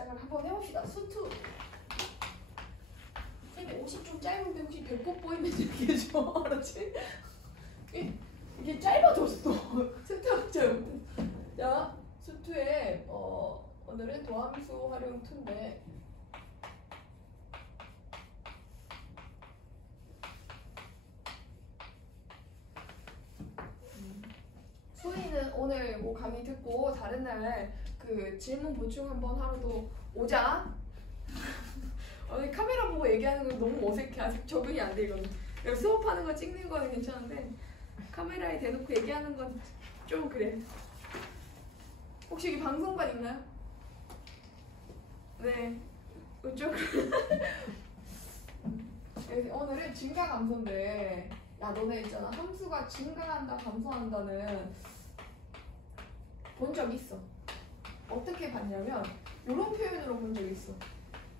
시작을 한번 해봅시다. 수투. 선생님 옷이 좀 짧은데 혹시 배꼽 보이면 얘기해줘. 알았지? 이게 짧아졌어. 수투가 짧은데. 자, 수투에 오늘은 도함수 활용 2인데 수희는 오늘 뭐 강의 듣고 다른 날 그 질문 보충 한번 하러도 오자. 오늘 카메라 보고 얘기하는 건 너무 어색해. 아직 적응이 안 돼 이거는. 수업하는 거 찍는 거는 괜찮은데 카메라에 대놓고 얘기하는 건 좀 그래. 혹시 여기 방송반 있나요? 네. 이쪽. 오늘은 증가 감소인데 야 너네 있잖아. 함수가 증가한다 감소한다는 본 적 있어. 어떻게 봤냐면 이런 표현으로 본 적 있어.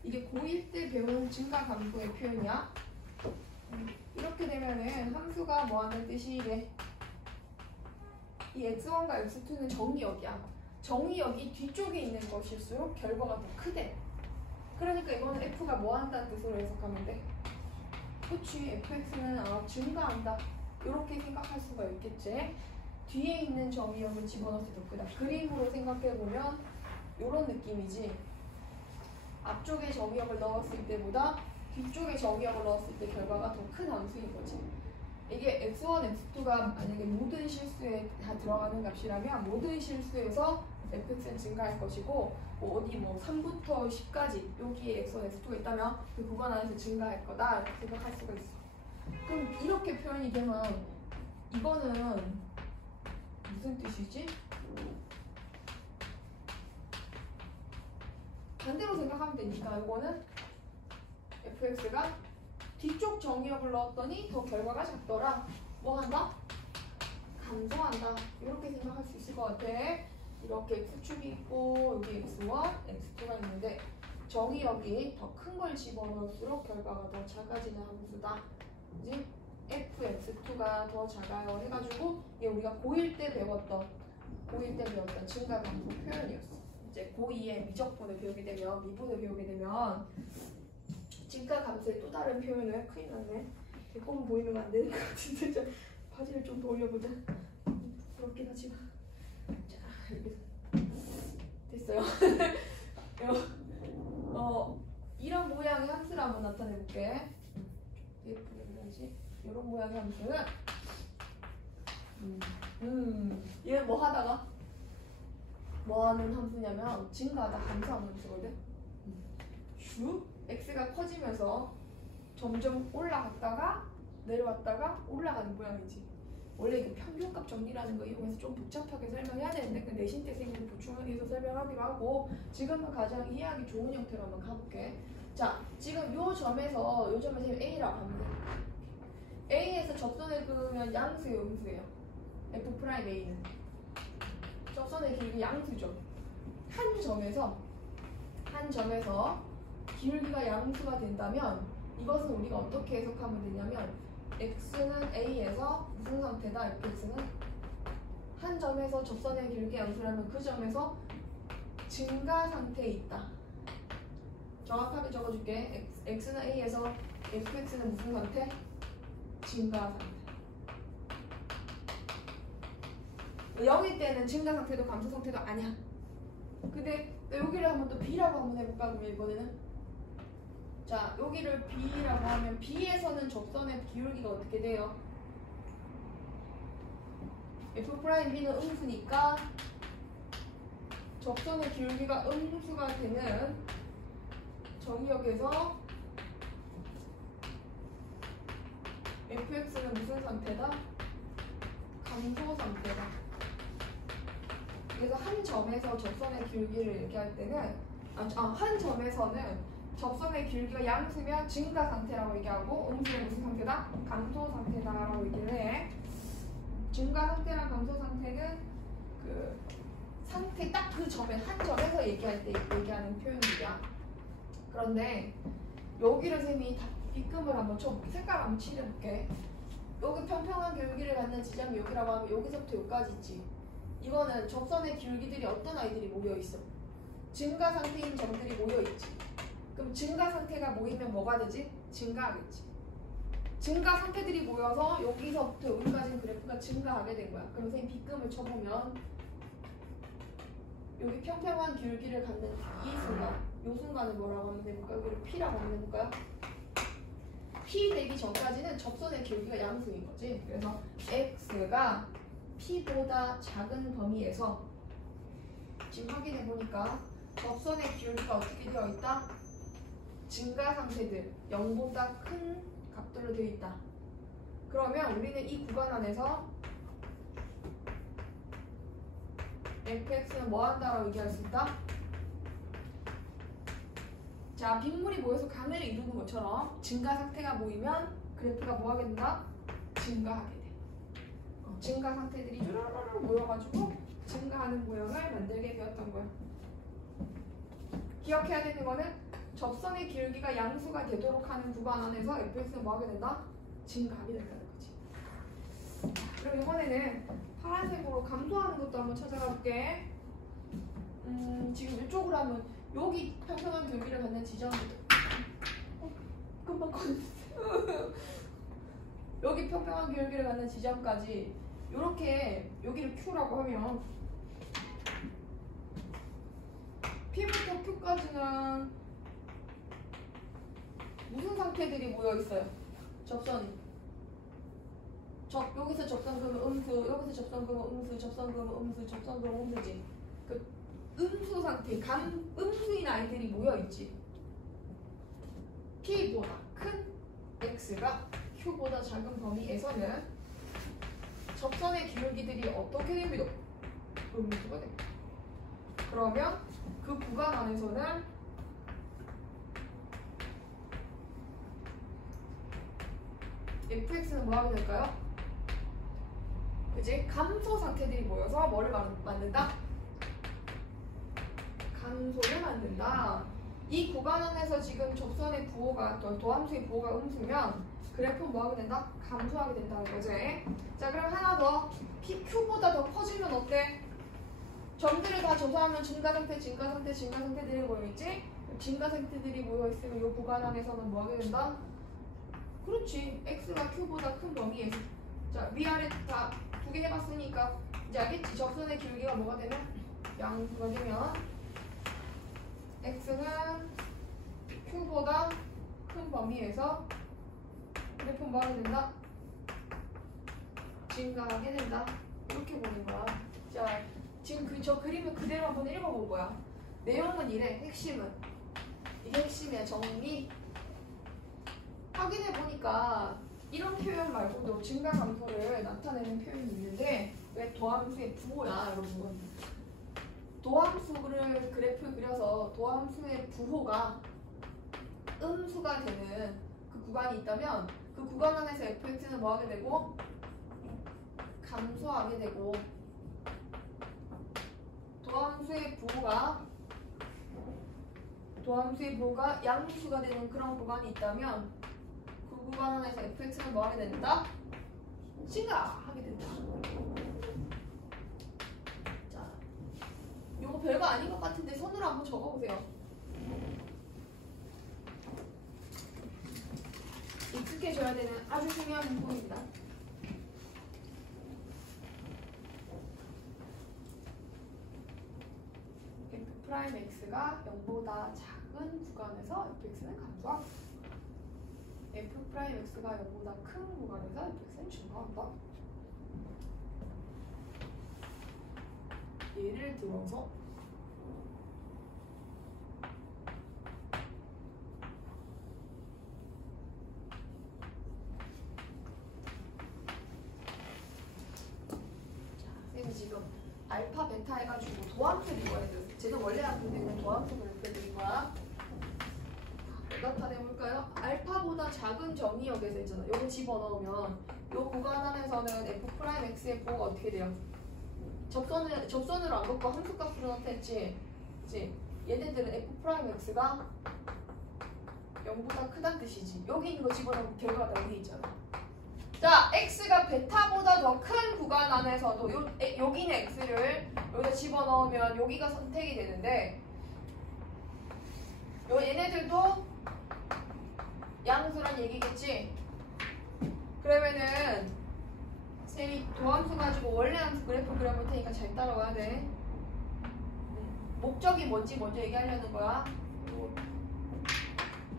이게 고1 때 배운 증가 감소의 표현이야. 이렇게 되면은 함수가 뭐하는 뜻이 이래. 이 x1과 x2는 정의역이야. 정의역이 뒤쪽에 있는 것일수록 결과가 더 크대. 그러니까 이거는 f가 뭐한다는 뜻으로 해석하면 돼. 그치, fx는 증가한다. 이렇게 생각할 수가 있겠지. 뒤에 있는 정의역을 집어넣을 때 더 크다. 그림으로 생각해보면 이런 느낌이지. 앞쪽에 정의역을 넣었을 때보다 뒤쪽에 정의역을 넣었을 때 결과가 더 큰 함수인 거지. 이게 x1, x2가 만약에 모든 실수에 다 들어가는 값이라면 모든 실수에서 fx는 증가할 것이고 어디 뭐 3부터 10까지 여기에 x1, x2가 있다면 그 구간 안에서 증가할 거다 이렇게 생각할 수가 있어. 그럼 이렇게 표현이 되면 이거는 무슨 뜻이지? 반대로 생각하면 되니까 이거는 fx가 뒤쪽 정의역을 넣었더니 더 결과가 작더라. 뭐 한다? 감소한다. 이렇게 생각할 수 있을 것 같아. 이렇게 x축이 있고 여기 x1, x2가 있는데 정의역이 더 큰 걸 집어넣을수록 결과가 더 작아지는 함수다. 그지? fx2가 더 작아요 해가지고 이게 우리가 고1 때 배웠던 증가 감소 표현이었어. 이제 고2의 미적분을 배우게 되면 미분을 배우게 되면 증가 감소의 또 다른 표현을 큰일 났네. 배꼽은 보이면 안 되는 것 같은데 자, 바지를 좀 더 올려보자. 부럽긴 하지만 자 이렇게 됐어요. 이런 모양의 함수를 한번 나타내볼게. 예쁘게 그려야지. 이런 모양의 함수는 얘는 뭐 하다가 뭐 하는 함수냐면 증가하다 감소하는 함수거든. 쭉 x가 커지면서 점점 올라갔다가 내려왔다가 올라가는 모양이지. 원래 그 평균값 정리라는 거 이용해서 좀 복잡하게 설명해야 되는데 그 내신 때 생긴 보충하기 위해서 설명하기로 하고 지금은 가장 이해하기 좋은 형태로 한번 가볼게. 자, 지금 요 점에서 A라고 하면 돼. A에서 접선을 그으면 양수예요, 음수예요? F'A는 접선의 길이 양수죠. 한 점에서 기울기가 양수가 된다면 이것은 우리가 어떻게 해석하면 되냐면 x는 a에서 무슨 상태다? fx는 한 점에서 접선의 길기 양수라면 그 점에서 증가 상태에 있다. 정확하게 적어줄게. x는 a에서 fx는 무슨 상태? 증가 상태. 0일 때는 증가 상태도 감소 상태도 아니야. 근데 여기를 한번 또 b라고 한번 해볼까? 그럼 이번에는 자, 여기를 B라고 하면 B에서는 접선의 기울기가 어떻게 돼요? F'B는 음수니까 접선의 기울기가 음수가 되는 정의역에서 fx는 무슨 상태다? 감소 상태다. 그래서 한 점에서 접선의 기울기를 얘기할 때는 한 점에서는 접선의 길기가 양수면 증가 상태라고 얘기하고 음수는 무슨 상태다? 감소 상태다라고 얘기를 해. 증가 상태랑 감소 상태는 그 상태 딱 그 점에 한 점에서 얘기할 때 얘기하는 표현이야. 그런데 여기를 쌤이 다 B급을 한번 쳐볼게. 색깔 한번 칠해볼게. 여기 평평한 기울기를 갖는 지점이 여기라고 하면 여기서부터 여기까지 있지. 이거는 접선의 기울기들이 어떤 아이들이 모여있어? 증가 상태인 점들이 모여있지. 그럼 증가 상태가 모이면 뭐가 되지? 증가하겠지. 증가 상태들이 모여서 여기서부터 여기까지는 그래프가 증가하게 된 거야. 그럼 선생님 B금을 쳐보면 여기 평평한 기울기를 갖는 이 순간, 이 순간을 뭐라고 하면 됩니까? 여기를 P라고 하면 됩니까요? P 되기 전까지는 접선의 기울기가 양수인 거지. 그래서 X가 P보다 작은 범위에서 지금 확인해 보니까 접선의 기울기가 어떻게 되어 있다? 증가 상태들 0보다 큰 값들로 되어 있다. 그러면 우리는 이 구간 안에서 fx는 뭐 한다라고 얘기할 수 있다? 자, 빗물이 모여서 강을 이루는 것처럼 증가 상태가 모이면 그래프가 뭐 하게 된다? 증가하게 돼. 증가 상태들이 쭈르르르 모여가지고 증가하는 모양을 만들게 되었던 거야. 기억해야 되는 거는 접선의 기울기가 양수가 되도록 하는 구간 안에서 fx는 뭐 하게 된다? 증가하게 된다는 거지. 그럼 이번에는 파란색으로 감소하는 것도 한번 찾아가 볼게. 지금 이쪽으로 하면 여기 평평한 기울기를 갖는 지점부터 금방 꺼냈어요. 여기 평평한 기울기를 갖는 지점까지 이렇게 여기를 Q라고 하면 P부터 Q까지는 무슨 상태들이 모여 있어요? 접선이. 여기서 접선 그러면 음수, 여기서 접선 그러면 음수, 접선 그러면 음수, 접선 그러면 음수지. 그 음수 상태, 음수인 아이들이 모여 있지. P보다 큰 X가 Q보다 작은 범위에서는 접선의 기울기들이 어떻게 됩니다? 음수가 됩니다. 그러면 그 구간 안에서는 fx는 뭐 하게 될까요? 그지? 감소 상태들이 모여서 뭐를 만든다? 감소를 만든다. 이 구간 안에서 지금 접선의 부호가 도함수의 부호가 음수면 그래프는 뭐 하게 된다? 감소하게 된다는 거지. 자, 그럼 하나 더. PQ보다 더 커지면 어때? 점들을 다 조사하면 증가 상태, 증가 상태, 증가 상태들이 모여있지? 증가 상태들이 모여있으면 이 구간 안에서는 뭐 하게 된다? 그렇지. X가 Q보다 큰 범위에서. 자, 위아래 다 두 개 해봤으니까 이제 알겠지? 접선의 기울기가 뭐가 되면? 양수가 되면 X는 Q보다 큰 범위에서 그래프는 뭐 하게 된다? 증가하게 된다. 이렇게 보는 거야. 자, 지금 저 그림을 그대로 한번 읽어본 거야. 내용은 이래. 핵심은. 이게 핵심이야. 정리. 확인해 보니까 이런 표현 말고도 증가 감소를 나타내는 표현이 있는데 왜 도함수의 부호야 여러분. 도함수를 그래프 그려서 도함수의 부호가 음수가 되는 그 구간이 있다면 그 구간 안에서 fx는 뭐 하게 되고 감소하게 되고 도함수의 부호가 양수가 되는 그런 구간이 있다면 그 구간 안에서 fx는 뭐 하게 된다? 증가하게 된다. 자, 요거 별거 아닌 것 같은데 손으로 한번 적어보세요. 익숙해져야 되는 아주 중요한 부분입니다. f'x가 0보다 작은 구간에서 fx는 감소하고 f'x가 0보다 큰 구간에서 fx는 증가한다. 예를 들어서 쌤이 지금 알파, 베타 해가지고 도함수를 이거해드렸어요. 쟤는 원래 안 보내는 도함수를 이렇게 드린 거야. 나타내볼까요? 알파보다 작은 정의역에서 있잖아. 여기 집어넣으면 이 구간 안에서는 f'x의 부호가 어떻게 돼요? 접선으로 안 걷고 함수값으로 나타냈지. 그치? 얘네들은 f'x가 0보다 크다는 뜻이지. 여기 있는 거 집어넣으면 결과가 여기 있잖아. 자, x가 베타보다 더 큰 구간 안에서도 여기 있는 x를 여기다 집어넣으면 여기가 선택이 되는데 얘네들도 양수란 얘기겠지? 그러면은 쌤이 도함수 가지고 원래 함수 그래프 그려볼 테니까 잘 따라와야 돼. 목적이 뭔지 먼저 얘기하려는 거야.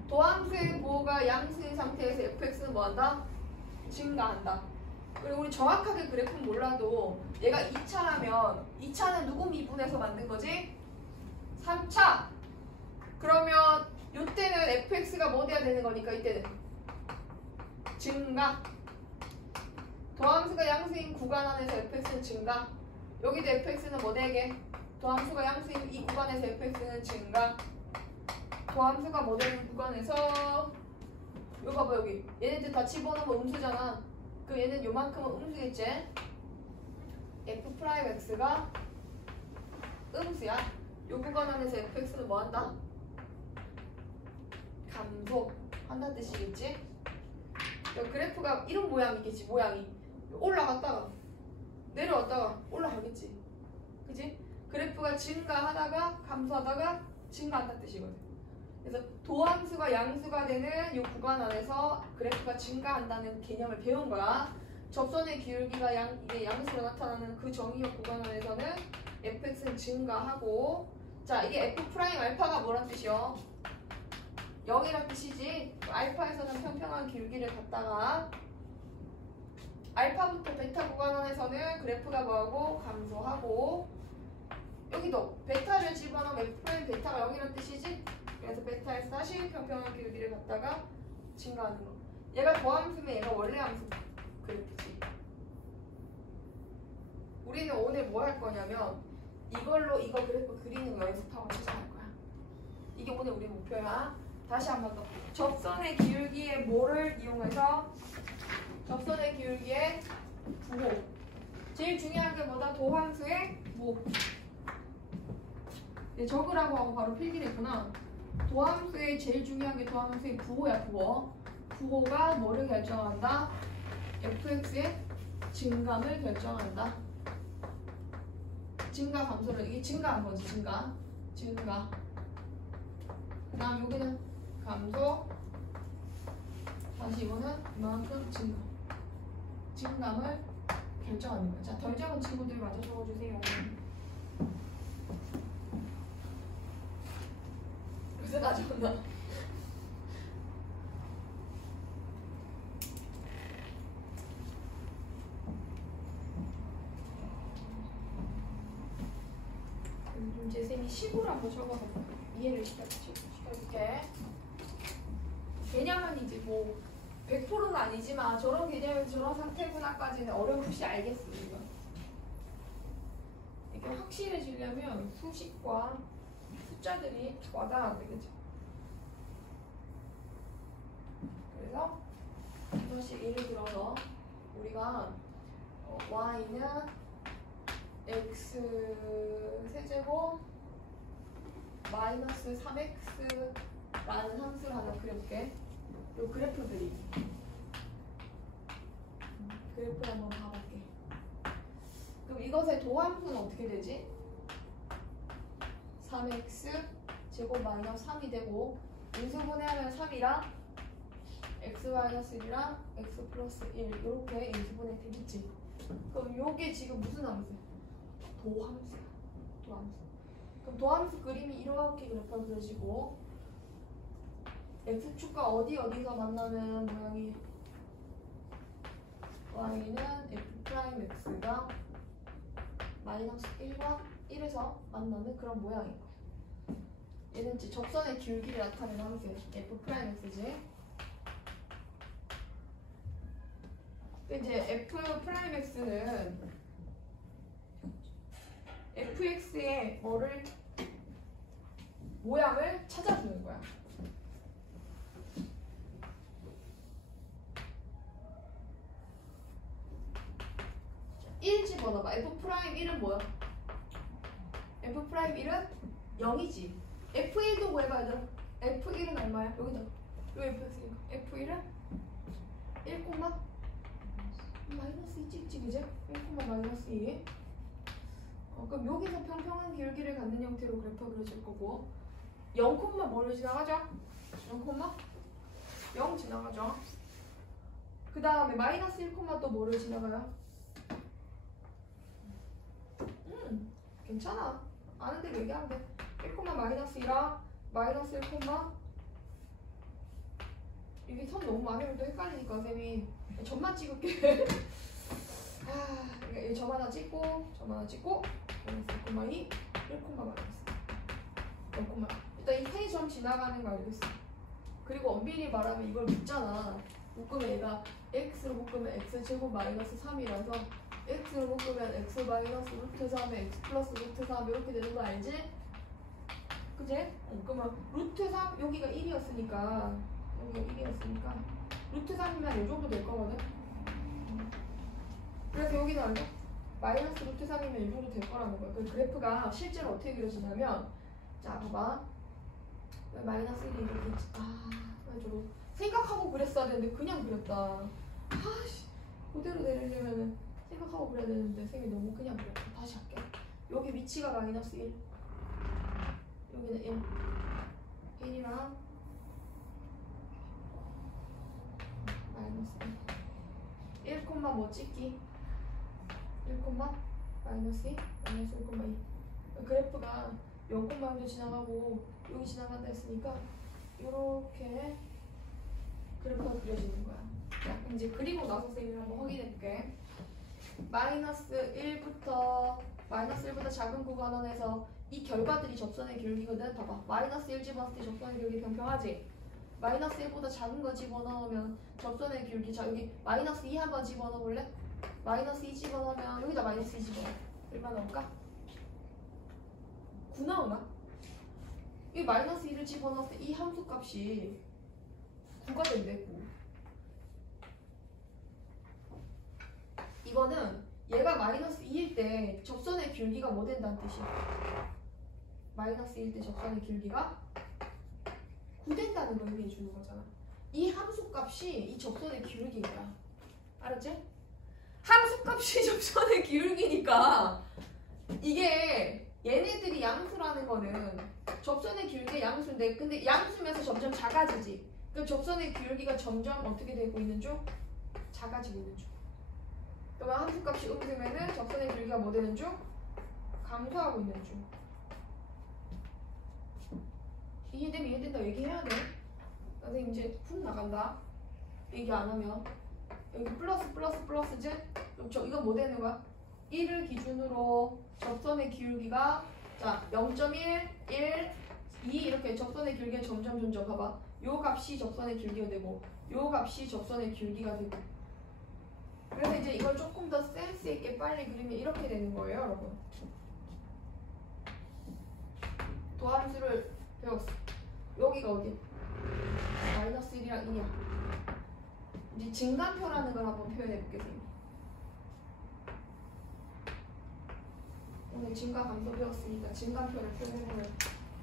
도함수의 부호가 양수인 상태에서 fx는 뭐한다? 증가한다. 그리고 우리 정확하게 그래프는 몰라도 얘가 2차라면 2차는 누구 미분해서 만든 거지? 3차! 그러면 이때는 fx가 뭐 돼야 되는 거니까 이때는 증가. 도함수가 양수인 구간 안에서 fx는 증가. 여기도 fx는 뭐 되게? 도함수가 양수인 이 구간에서 fx는 증가. 도함수가 뭐 되는 구간에서 이거 봐봐 여기 얘네들 다 집어넣으면 음수잖아. 그럼 얘는 요만큼은 음수겠지? f'x가 음수야. 요 구간 안에서 fx는 뭐 한다? 감소한다는 뜻이겠지? 그래프가 이런 모양이겠지. 모양이 올라갔다가 내려왔다가 올라가겠지. 그치? 그래프가 증가하다가 감소하다가 증가한다는 뜻이거든. 그래서 도함수가 양수가 되는 이 구간 안에서 그래프가 증가한다는 개념을 배운 거야. 접선의 기울기가 이게 양수로 나타나는 그 정의역 구간 안에서는 fx는 증가하고, 자 이게 f 프라임 알파가 뭐란 뜻이요? 0이란 뜻이지. 알파에서는 평평한 기울기를 갖다가 알파부터 베타 구간 안에서는 그래프가 뭐하고 감소하고, 여기도 베타를 집어넣으면 f 프라임 베타가 0이란 뜻이지. 그래서 베타에서 다시 평평한 기울기를 갖다가 증가하는 거. 얘가 도함수면 얘가 원래 함수 그래프지. 우리는 오늘 뭐 할 거냐면 이걸로 이거 그래프 그리는 거 연습하고 찾아갈 거야. 이게 오늘 우리 목표야. 다시 한번 더. 접선의 기울기의 뭐를 이용해서 접선의 기울기의 부호. 제일 중요한 게 뭐다? 도함수의 뭐. 적으라고 하고 바로 필기를 했구나. 도함수의 제일 중요한 게 도함수의 부호야. 부호. 부호가 뭐를 결정한다? fx의 증감을 결정한다. 증가 감소를 이게 증가한 거지. 증가. 그 다음 여기는 감소. 다시 이거는 이만큼 증감을 결정하는 거야. 자, 덜 적은 친구들 마저 적어주세요. 요새 다 적나? 이제 쌤이 식으로 한번 적어서 이해를 시켜줄게. 개념은 이제 뭐 100%는 아니지만 저런 개념에서 저런 상태분화까지는 어렴풋이 알겠습니다. 이게 확실해지려면 수식과 숫자들이 와닿아야 되겠죠. 그래서 다시 예를 들어서 우리가 y는 x 세제곱 마이너스 3x라는 함수를 하나 그려볼게. 요 그래프들이 그래프를 한번 봐볼게. 그럼 이것의 도함수는 어떻게 되지? 3x 제곱 마이너스 3이 되고 인수분해하면 3이랑 x 마이너스 1이랑 x 플러스 1 이렇게 인수분해 되겠지. 그럼 요게 지금 무슨 함수야? 도함수야. 도함수. 그럼 도함수 그림이 이렇게 그래프가 그려지고 x축과 어디서 만나는 모양이 y는 f'x가 마이너스 1과 1에서 만나는 그런 모양인 거야. 얘는 이제 접선의 기울기를 나타내는 함수야. f'x지. 근데 이제 f'x는 fx의 뭐를 모양을 찾아주는 거야. 1 집어넣어봐. f'1은 뭐야? f'1은 0이지. f1도 뭐 해봐야 돼? f1은 얼마야? 여기다. 요 fx니까. f1은 1, 마이너스 2 찍지, 그제? 1, 마이너스 2. 그럼 여기서 평평한 기울기를 갖는 형태로 그래프가 그려질 거고, 0, 뭐를 지나가죠? 0, 0 지나가죠. 그 다음에 마이너스 1, 또 뭐를 지나가요? 괜찮아. 아는 대로 얘기하면 돼. 1, 마이너스 1랑 마이너스 1, 이게 선 너무 많으면 또 헷갈리니까 쌤이 점만 찍을게. 점 하나 찍고 점 하나 찍고 마이너스 1, 1, 마이너스 0, 일단 이 세 점 지나가는 거 알겠어. 그리고 엄밀히 말하면 이걸 묶잖아. 묶으면 얘가 x로 묶으면 x제곱 마이너스 3이라서 x로 묶으면 x 마이너스 루트 3에 x 플러스 루트 3 이렇게 되는 거 알지? 그지? 그러면 루트 3 여기가 1이었으니까 여기가 1이었으니까 루트 3이면 이 정도 될 거거든. 그래서 여기는 알죠? 마이너스 루트 3이면 이 정도 될 거라는 거야. 그 그래프가 실제로 어떻게 그려지냐면 자 봐봐. 왜 마이너스 1이 이렇게 있지? 저거 생각하고 그랬어야 되는데 그냥 그렸다. 그대로 내리려면은 생각하고 그려야 되는데 쌤이 너무 그냥 그렸다. 다시 할게. 여기 위치가 마이너스 1 여기는 1 1이랑 마이너스 1 뭐 찍기 1, 마이너스 2 마이너스 1,2 그래프가 0,0도 지나가고 여기 지나간다 했으니까 이렇게 그래프가 그려지는 거야. 자, 이제 그리고 나서 쌤이 한번 확인해볼게. 마이너스 1부터 작은 구간 안에서 이 결과들이 접선의 기울기거든. 봐봐. 마이너스 1 집어넣을 때 접선의 기울기 평평하지? 마이너스 1보다 작은 거 집어넣으면 접선의 기울기. 자, 여기 마이너스 2 한번 집어넣어볼래? 마이너스 2 집어넣으면 여기다 마이너스 2 집어넣어. 얼마 나올까? 9 나오나? 이 마이너스 2를 집어넣었을 때 이 함수 값이 9가 된대. 9. 이거는 얘가 마이너스 2일 때 접선의 기울기가 뭐 된다는 뜻이야. 마이너스 2일 때 접선의 기울기가 9 된다는 걸 의미해 주는 거잖아. 이 함수 값이 이 접선의 기울기인 거야. 알았지? 함수 값이 접선의 기울기니까 이게 얘네들이 양수라는 거는 접선의 기울기가 양수인데 근데 양수면서 점점 작아지지. 그 접선의 기울기가 점점 어떻게 되고 있는 중? 작아지고 있는 중. 그러면 함수 값이 음수면은 접선의 기울기가 뭐 되는 중? 감소하고 있는 중. 이해된다 얘기해야 돼. 선생님 이제 훅 나간다. 얘기 안 하면 여기 플러스지? 이건 뭐 되는 거야? 1을 기준으로 접선의 기울기가 자 0.1, 1, 2 이렇게 접선의 기울기가 점점 봐봐. 요 값이 접선의 기울기가 되고 요 값이 접선의 기울기가 되고 그래서 이제 이걸 조금 더 센스 있게 빨리 그리면 이렇게 되는 거예요, 여러분. 도함수를 배웠어. 여기가 어디? 마이너스 1이랑 2야. 이제 증간표라는 걸 한번 표현해 볼게요. 오늘 증가감소 배웠으니까 증간표를 표현해보면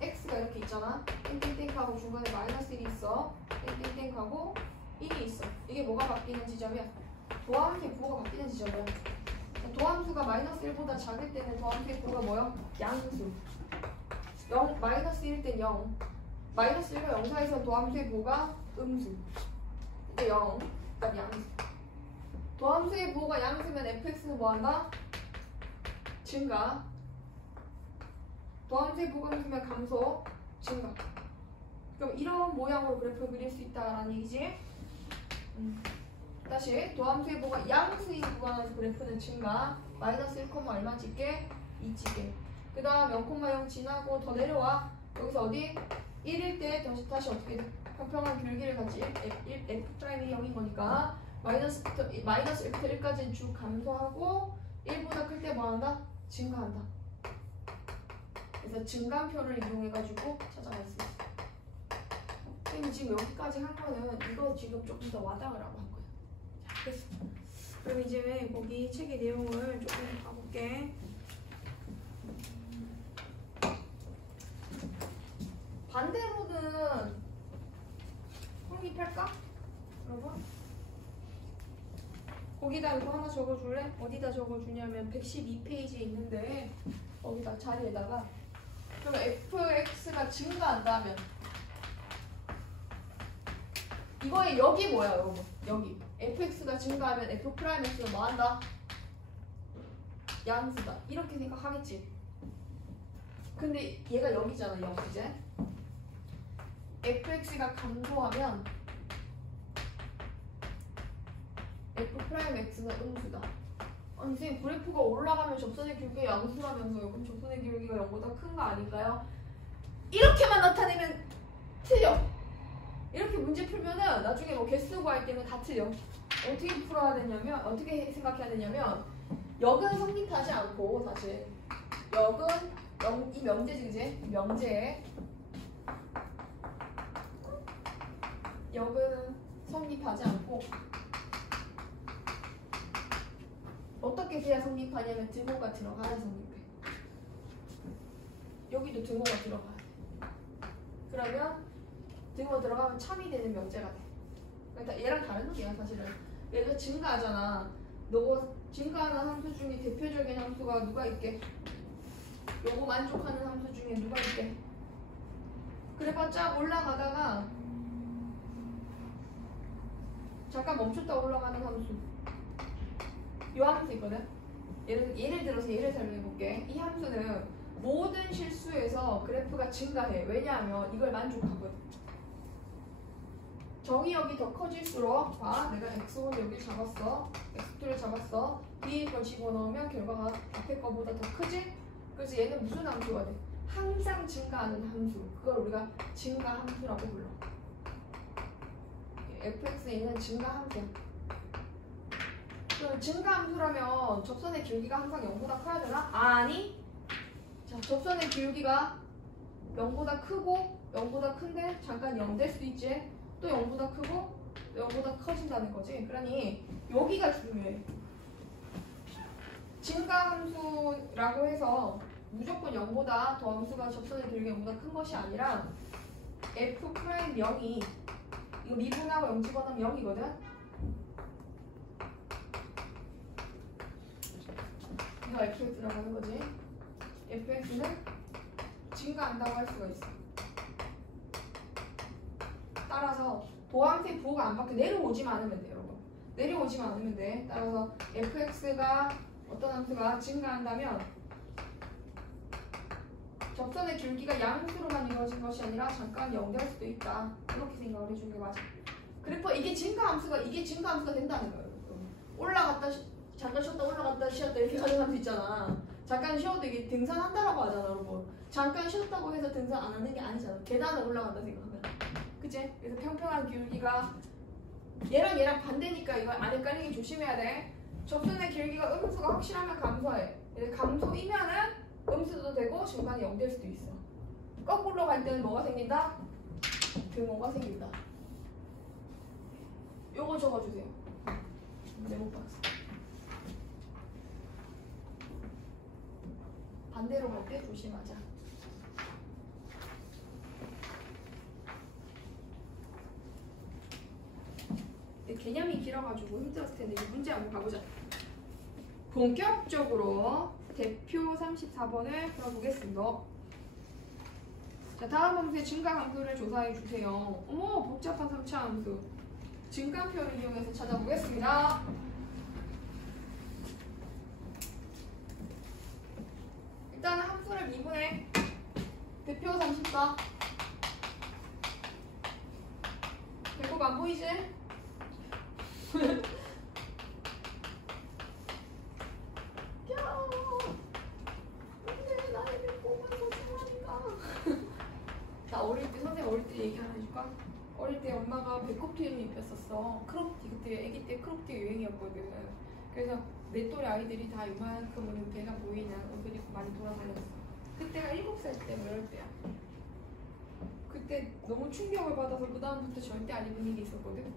x가 이렇게 있잖아. 땡땡땡하고 중간에 마이너스 1이 있어. 땡땡땡하고 1이 있어. 이게 뭐가 바뀌는 지점이야? 도함수의 부호가 바뀌는 지점이야. 도함수가 마이너스 1보다 작을 때는 도함수의 부호가 뭐야? 양수. 마이너스 1일 땐 0. 마이너스 1과 0 사이에서 도함수의 부호가 음수. 이제 0. 그러니까 양수. 도함수의 부호가 양수면 fx는 뭐한다? 증가. 도함수의 부호가 음수면 감소. 증가. 그럼 이런 모양으로 그래프를 그릴 수 있다라는 얘기지? 다시 도함수의 부호가 양수인 구간에서 그래프는 증가. 마이너스 1, 얼마 찍게? 2 찍게. 그 다음 0,0 지나고 더 내려와. 여기서 어디? 1일 때 다시 어떻게 돼? 평평한 기울기를 갖지. F'이 0인 거니까 마이너스 1부터 1까지는 쭉 감소하고 1보다 클 때 뭐한다? 증가한다. 그래서 증간표를 이용해가지고 찾아갈 수 있어. 선생님 지금 여기까지 한 거는 이거 지금 조금 더 와닿으라고 한 거야. 자, 됐어. 그럼 이제 거기 책의 내용을 조금 봐볼게. 반대로는 확립할까? 여러분? 거기다 이거 하나 적어줄래? 어디다 적어주냐면 112페이지에 있는데 거기다 자리에다가 그러면 fx가 증가한다면 이거의 여기 뭐야 여러분? 여기 fx가 증가하면 f'x는 뭐한다? 양수다 이렇게 생각하겠지. 근데 얘가 여기잖아 0 이제. fx가 감소하면 f'x는 음수다. 아니 선생님 그래프가 올라가면 접선의 길이가 양수라면서요. 그럼 접선의 길이가 0보다 큰 거 아닌가요? 이렇게만 나타내면 틀려. 이렇게 문제 풀면은 나중에 뭐 개수 구할 때는 다 틀려. 어떻게 풀어야 되냐면 어떻게 생각해야 되냐면 역은 성립하지 않고 사실 역은 이 명제지 그지? 명제에 역은 성립하지 않고 어떻게 해야 성립하냐면 등호가 들어가야 성립해. 여기도 등호가 들어가야 돼. 그러면 등호 들어가면 참이 되는 명제가 돼. 그러니까 얘랑 다른 놈이야 사실은. 얘가 증가하잖아. 너가 증가하는 함수 중에 대표적인 함수가 누가 있게? 요거 만족하는 함수 중에 누가 있게? 그래봤자 올라가다가 잠깐 멈췄다 올라가는 함수. 요 함수 있거든? 예를 들어서 얘를 설명해볼게. 이 함수는 모든 실수에서 그래프가 증가해. 왜냐하면 이걸 만족하거든. 정의역이 더 커질수록 봐 내가 x1 여기 잡았어. x2를 잡았어. 뒤에 걸 집어넣으면 결과가 앞에 거보다 더 크지? 그래서 얘는 무슨 함수가 돼? 항상 증가하는 함수. 그걸 우리가 증가 함수라고 불러. fx에 있는 증가 함수야. 그럼 증가 함수라면 접선의 길이가 항상 0보다 커야 되나? 아니. 자, 접선의 길이가 0보다 크고 0보다 큰데 잠깐 0 될 수도 있지. 또 0보다 크고 0보다 커진다는 거지. 그러니 여기가 중요해. 증가 함수라고 해서 무조건 0보다 더 함수가 접선의 길이가 0보다 큰 것이 아니라 f'0이 이거 미분하고 0 집어넣으면 0이거든. 이거 fx 들어가는 거지. fx는 증가한다고 할 수가 있어. 따라서 도함수의 부호가 안 바뀌어. 내려오지만 않으면 돼 여러분. 내려오지만 않으면 돼. 따라서 fx가 어떤 함수가 증가한다면 접선의 줄기가 양수로만 이루어진 것이 아니라 잠깐 0 될 수도 있다. 이렇게 생각을 해주는 게 맞아. 그래프 이게 증가 함수가 된다는 거예요. 올라갔다 잠깐 쉬었다 올라갔다 쉬었다 이렇게 가는 함수 있잖아. 잠깐 쉬어도 이게 등산한다라고 하잖아 여러분. 잠깐 쉬었다고 해서 등산 안 하는 게 아니잖아. 계단을 올라간다 생각하면. 그치? 그래서 평평한 기울기가 얘랑 반대니까 이거 안 헷갈리게 조심해야 돼. 접선의 길기가 음수가 확실하면 감소해. 감소이면은 음수도 되고 중간에 0 될 수도 있어. 거꾸로 갈 때는 뭐가 생긴다? 등호가 생긴다. 요거 적어주세요. 네모 박스. 반대로 갈 때 조심하자. 개념이 길어가지고 힘들었을 텐데 이 문제 한번 가보자. 본격적으로 대표 34번을 풀어보겠습니다. 자, 다음 함수의 증가함수를 조사해 주세요. 어머, 복잡한 3차 함수. 증가표를 이용해서 찾아보겠습니다. 일단 함수를 미분해. 대표 34. 배꼽 안 보이지? 근데 나의 배꼽은 소중하니까. 나 어릴 때 선생님 어릴 때 얘기 하나 해줄까? 어릴 때 엄마가 배꼽티를 입혔었어. 크롭티 그때 아기 때 크롭티 유행이었거든. 그래서 내 또래 아이들이 다 이만큼은 배가 보이는 옷을 입고 많이 돌아다녔어. 그때가 7살 때 뭐 이럴 때야. 그때 너무 충격을 받아서 그 다음부터 절대 안 입는 일이 있었거든.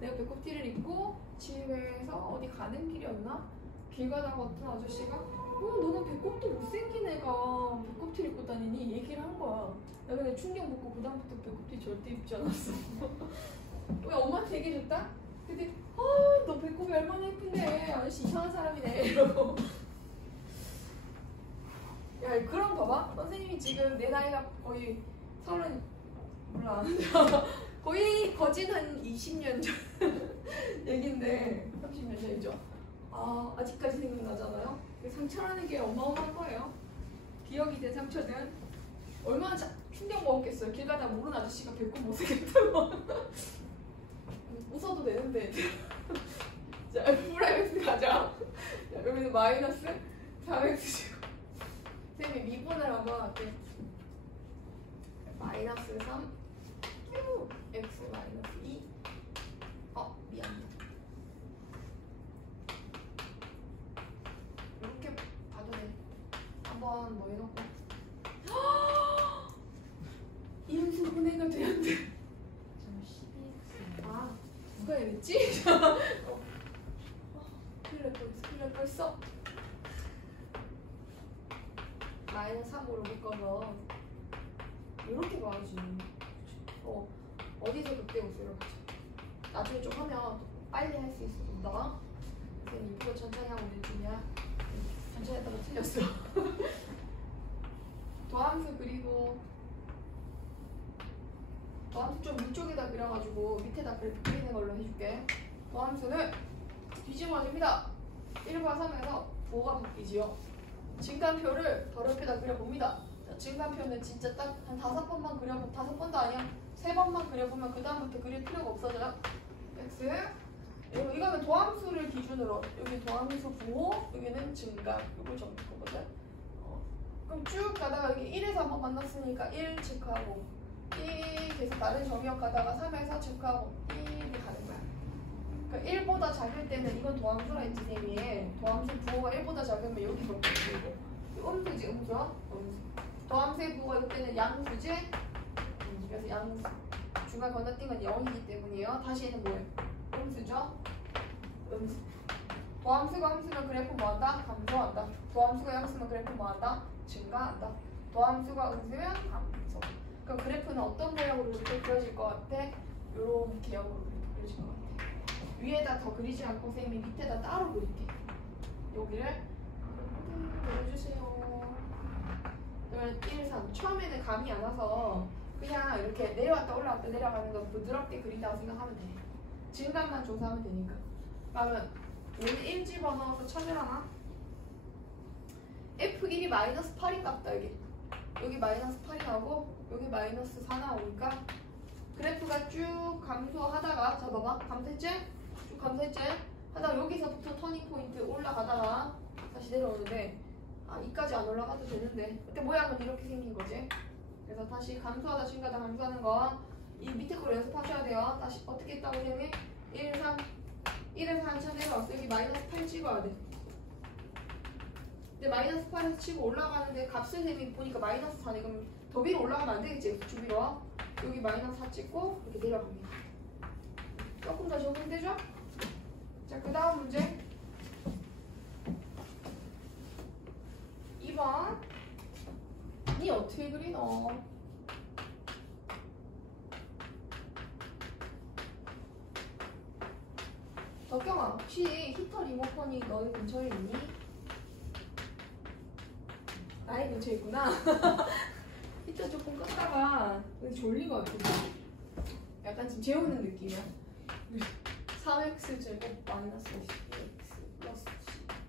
내가 배꼽티를 입고 집에서 어디 가는 길이었나? 길 가다가 어떤 아저씨가 너는 배꼽도 못생긴 애가 배꼽티를 입고 다니니? 얘기를 한 거야. 나 근데 충격 먹고 그 다음부터 배꼽티 절대 입지 않았어. 왜 엄마한테 얘기해줬다? 근데 너 배꼽이 얼마나 예쁜데 아저씨 이상한 사람이네 이러고. 야, 그럼 봐봐. 선생님이 지금 내 나이가 거의 30, 몰라. 거의 거진 한 20년 전 얘긴데 30년 전이죠. 아, 아직까지 생각나잖아요. 상처라는 게 어마어마한 거예요. 기억이 된 상처는 얼마나 충격 먹었겠어요. 길 가다 모르는 아저씨가 배꼽 못생겼다고. 웃어도 되는데. 자, 프라이스 가자. 자, 여기는 마이너스 4x제곱. 선생님이 미분을 한번 할게. 마이너스 3 x 마이너스 2. 미안. 이렇게 봐도 돼. 한번 뭐 해놓고. 이름수 분해가 되는데. 아, 누가 이랬지? 큰일 날 뻔했어. 마이너스 3으로 묶어서 이렇게 봐야지. 어디서 그때 웃으러 가지? 나중에 좀 하면 빨리 할 수 있습니다. 선생님 이거 천천히 하고 있는 중이야. 천천히 했다가 틀렸어. 도함수 그리고 도함수 좀 위쪽에다 그려가지고 밑에다 그리는 걸로 해줄게. 도함수는 뒤집어집니다. 1과 3에서 뭐가 바뀌지요? 증간표를 덜어표에다 그려봅니다. 자, 증간표는 진짜 딱 한 5번만 그려보면 5번도 아니야. 3번만 그려보면 그 다음부터 그릴 필요가 없어져요. x 이거는 도함수를 기준으로 여기 도함수 부호 여기는 증간 이걸 적을 거거든. 그럼 쭉 가다가 여기 1에서 한번 만났으니까 1 체크하고 1 계속 다른 점역 가다가 3에서 체크하고 1이 가는 거야. 그러니까 1보다 작을 때는 이건 도함수라 했지 쌤이. 도함수 부호가 1보다 작으면 여기 그렇게 되고 음수지 음수. 도함수의 부호가 이때는 양수지. 그래서 양수. 중간 건너뛴 건 0이기 때문이에요. 다시 얘는 뭐예요? 음수죠? 음수. 도함수가 함수면 그래프 뭐한다? 감소한다. 도함수가 양수면 그래프 뭐한다? 증가한다. 도함수가 음수면 감소. 그럼 그래프는 어떤 모양으로 이렇게 그려질 것 같아? 요런 계열으로 그려질 것 같아. 위에다 더 그리지 않고 선생님이 밑에다 따로 그릴게. 여기를 그려주세요. 그러면 1, 3. 처음에는 감이 안 와서 그냥 이렇게 내려왔다 올라왔다 내려가는 거 부드럽게 그린다고 생각하면 돼. 증감만 조사하면 되니까. 그러면 여기 1 집어넣어서 찾으라나? F1이 마이너스 8이 값다 여기. 여기 마이너스 8이 나오고 여기 마이너스 4 나오니까 그래프가 쭉 감소하다가 잡아봐. 감소했지? 쭉 감소했지? 하다가 여기서부터 터닝 포인트 올라가다가 다시 내려오는데 이까지 안 올라가도 되는데 그때 모양은 이렇게 생긴 거지. 그래서 다시 감소하다 증가하다 감소하는 거 이 밑에 걸 연습하셔야 돼요. 다시 어떻게 했다고 선생님이? 1, 3 1에서 한참 내려왔어. 여기 마이너스 8 찍어야 돼. 근데 마이너스 8에서 치고 올라가는데 값을 선생님이 보니까 마이너스 4네. 그럼 더 위로 올라가면 안 되겠지. 주위로 여기 마이너스 4 찍고 이렇게 내려갑니다. 조금 더 적응되죠? 자, 그 다음 문제 2번. 니 어떻게 그리노? 덕경아, 혹시 히터 리모컨이 너희 근처에 있니? 나의 근처에 있구나. 히터 조금 껐다가 졸린 것 같아. 약간 지금 재우는 느낌이야. 3x 제곱 마이너스 10x 플러스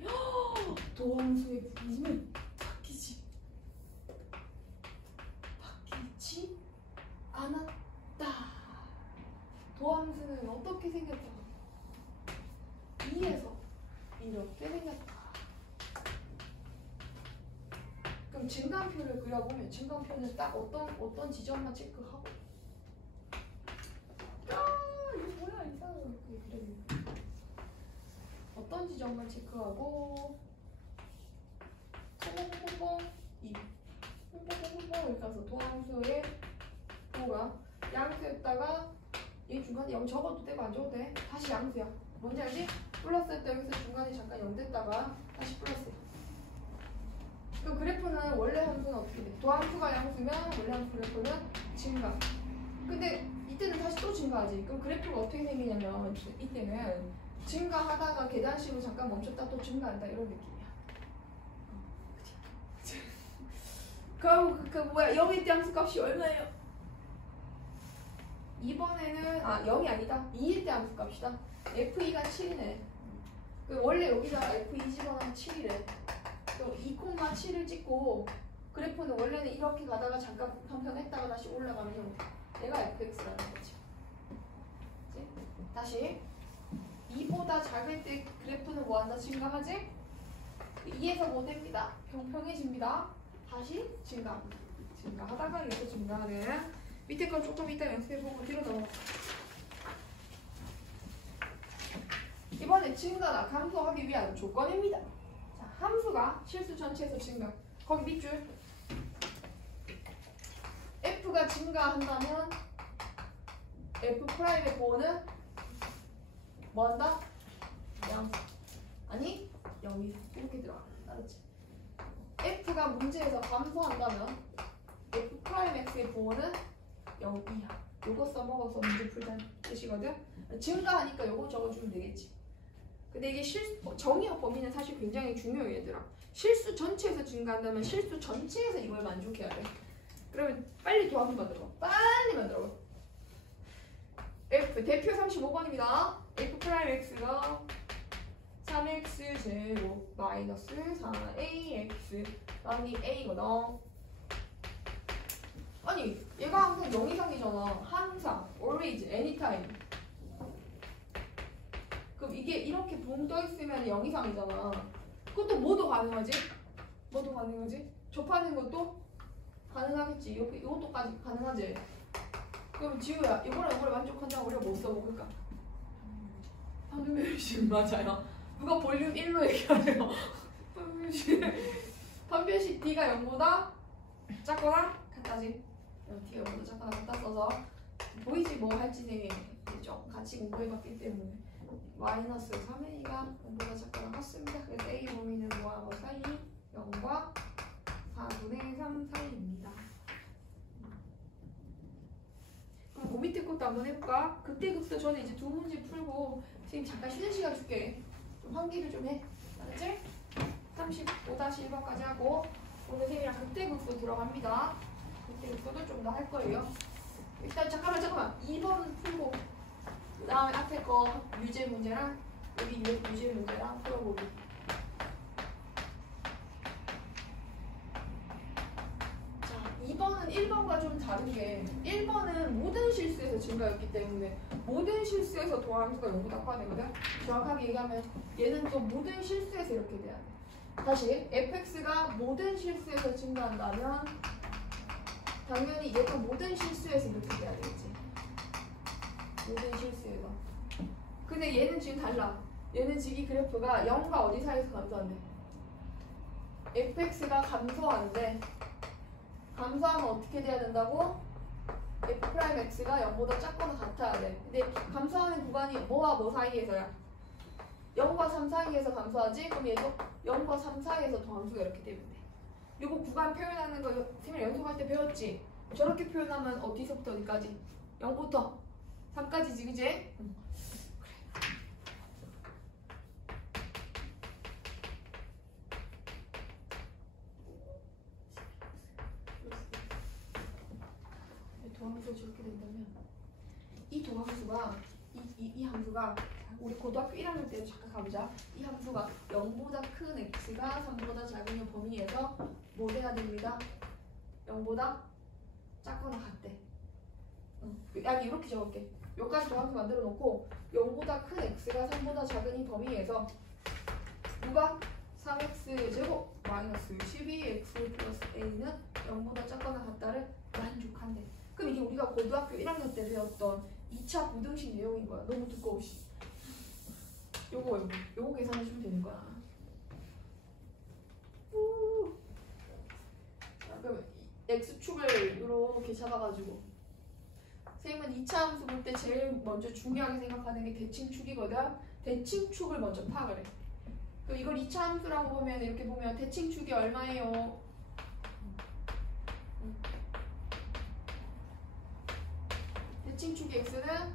10. 도함수의 부호는 바뀌지 않았다. 도함수는 어떻게 생겼다? 2에서 이렇게 생겼다. 그럼 증간표를 그려보면 증간표는 딱 어떤 지점만 체크하고 이거 뭐야 이상하게 그렸네. 어떤 지점만 체크하고 뽕뽕뽕뽕 2 뽕뽕뽕뽕 이렇게 가서 도함수의 부호가 양수였다가 이 중간에 0 적어도 되고 안 적어도 돼. 다시 양수야. 뭔지 알지? 플러스 했다 여기서 중간에 잠깐 0 됐다가 다시 플러스야. 그럼 그래프는 원래 함수는 어떻게 돼? 도함수가 양수면 원래 함수 그래프는 증가. 근데 이때는 다시 또 증가하지. 그럼 그래프가 어떻게 생기냐면 이때는 증가하다가 계단식으로 잠깐 멈췄다 또 증가한다 이런 느낌이야. 그치? 그럼 그 뭐야 0일 때 함수값이 얼마예요? 이번에는 0이 아니다. 2일 때 함수값이다. f2가 7이네. 원래 여기다가 f2 집어넣으면 7이래. 그럼 2,7을 찍고 그래프는 원래는 이렇게 가다가 잠깐 평평했다가 다시 올라가면 얘가 fx라는 거지. 그치? 다시 2보다 작을 때 그래프는 뭐한다? 증가하지? 2에서 뭐 됩니다? 평평해집니다. 다시 증가합니다. 증가하다가 이렇게 증가하는 밑에 건 조금 이따 연습해보고 뒤로 넘어가. 이번에 증가나 감소하기 위한 조건입니다. 자, 함수가 실수 전체에서 증가. 거기 밑줄 f가 증가한다면 f'의 보호는 뭐한다? 양수. 아니 0이 이렇게 들어가. 알았지? f가 문제에서 감소한다면 f'x의 보호는 0 이하. 요거 써먹어서 문제 풀자는 뜻이거든. 증가하니까 요거 적어주면 되겠지. 근데 이게 정의역 범위는 사실 굉장히 중요해 얘들아. 실수 전체에서 증가한다면 실수 전체에서 이걸 만족해야 돼. 그러면 빨리 도합 만들어. 빨리 만들어. F 대표 35번입니다. F'X가 3x 제곱 마이너스 4ax 나누기 a거든. 아니 얘가 항상 0 이상이잖아. 항상 always anytime. 그럼 이게 이렇게 붕 떠있으면 0 이상이잖아. 그것도 뭐도 가능하지? 뭐도 가능하지? 접하는 것도 가능하겠지. 이것도까지 가능하지? 그럼 지우야 이거랑 이거를 만족한다고 우리가 못 써먹을까? 판별식 맞아요. 누가 볼륨 1로 얘기하네요. 판별식 D가 0보다 작거나 같다지. D가 0보다 작거나 같다 써서 보이지 뭐 할지 좀 같이 공부해봤기 때문에 마이너스 3a가 0보다 작거나 같습니다. 그래서 a 범위는 뭐하고 사이 0과 4분의 3 사이입니다. 그럼 그 밑에 것도 한번 해볼까? 그때 급수 전에 이제 두 문제 풀고 선생님 잠깐 쉬는 시간 줄게. 좀 환기를 좀 해. 알았지? 35-1번까지 하고 오늘 선생님이랑 그때 급수 들어갑니다. 그때 급수도 좀 더 할 거예요. 일단 잠깐만 2번 풀고 그 다음에 앞에 거 유제 문제랑 여기 유제 문제랑 풀어보기. 자, 2번은 1번과 좀 다른 게 1번은 모든 실수에서 증가였기 때문에 모든 실수에서 도함수가 0보다 커야 되거든. 정확하게 얘기하면 얘는 또 모든 실수에서 이렇게 돼야 돼. 다시 fx가 모든 실수에서 증가한다면 당연히 얘도 모든 실수에서 이렇게 돼야 되겠지. 모든 실수에서. 근데 얘는 지금 달라. 얘는 지금 이 그래프가 0과 어디 사이에서 감소한대? fx가 감소하는데 감소하면 어떻게 돼야 된다고? f'x가 0보다 작거나 같아야 돼. 근데 감소하는 구간이 뭐와 뭐 사이에서야? 0과 3 사이에서 감소하지? 그럼 얘도 0과 3 사이에서 더함수가 이렇게 되면 돼. 요거 구간 표현하는 거 선생님 연습할 때 배웠지? 저렇게 표현하면 어디서부터 어디까지? 0부터 3까지지 그지? 응. 그래. 도함수가 저렇게 된다면 이 도함수가 이 함수가 우리 고등학교 1학년 때 잠깐 가보자. 이 함수가 0보다 큰 x가 3보다 작은 범위에서 뭐 돼야 됩니다. 0보다 작거나 같대. 여기 이렇게 적을게. 여기까지 도함수 만들어 놓고 0보다 큰 x가 3보다 작은 이 범위에서 누가 3x 제곱 마이너스 12x 플러스 a는 0보다 작거나 같다를 만족한대. 그럼 이게 우리가 고등학교 1학년 때 배웠던 2차 부등식 내용인 거야. 너무 두꺼우시. 요거 계산해주면 되는 거야. 자, 그럼 x축을 이렇게 잡아가지고 선생님은 2차 함수 볼 때 제일 먼저 중요하게 생각하는 게 대칭축이거든. 대칭축을 먼저 파악을 해. 그럼 이걸 2차 함수라고 보면 이렇게 보면 대칭축이 얼마예요? 대칭축의 x는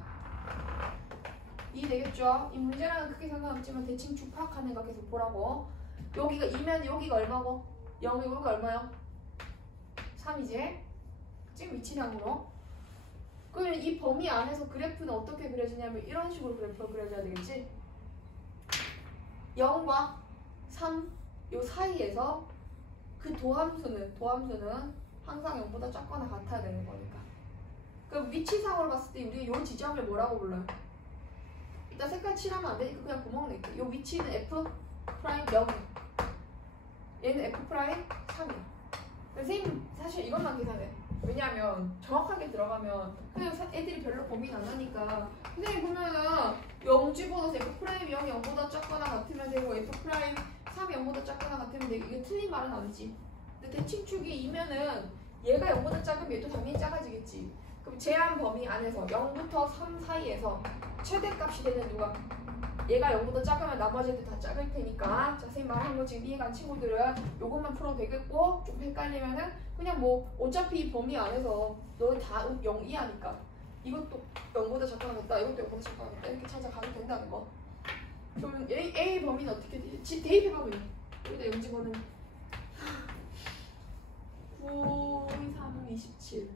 2 되겠죠? 이 문제랑은 크게 상관없지만 대칭축 파악하는 거 계속 보라고. 여기가 2면 여기가 얼마고? 0이고 여기가 얼마요? 3이지? 지금 위치상으로. 그러면 이 범위 안에서 그래프는 어떻게 그려지냐면 이런 식으로 그래프가 그려져야 되겠지? 0과 3 요 사이에서 그 도함수는 항상 0보다 작거나 같아야 되는 거니까. 그럼 위치상으로 봤을 때 우리가 요 지점을 뭐라고 불러요? 일단 색깔 칠하면 안 되니까 그냥 구멍 낼게. 요 위치는 F 프라임 0. 얘는 F 프라임 3이야. 선생님 사실 이것만 계산해. 왜냐면 정확하게 들어가면 그냥 애들이 별로 고민 안 하니까 선생님 보면은 0 집어넣어서 F 프라임 0이 0보다 작거나 같으면 되고 F 프라임 3이 0보다 작거나 같으면 되고 이게 틀린 말은 아니지. 근데 대칭축이 2면은 얘가 0보다 작으면 얘도 당연히 작아지겠지. 그럼 제한 범위 안에서 0부터 3 사이에서 최대값이 되는 누가? 얘가 0보다 작으면 나머지 애들 다 작을 테니까 자세히 말한 거 지금 이해간 친구들은 요것만 풀어도 되겠고 좀 헷갈리면은 그냥 뭐 어차피 이 범위 안에서 너희 다 0 이하니까 이것도 0보다 작거나 같다 이것도 0보다 작거나 같다 이렇게 찾아가도 된다는 거. 그러면 A 범위는 어떻게 되지? 대입해봐면 여기다 0 집어넣으면 9, 3, 27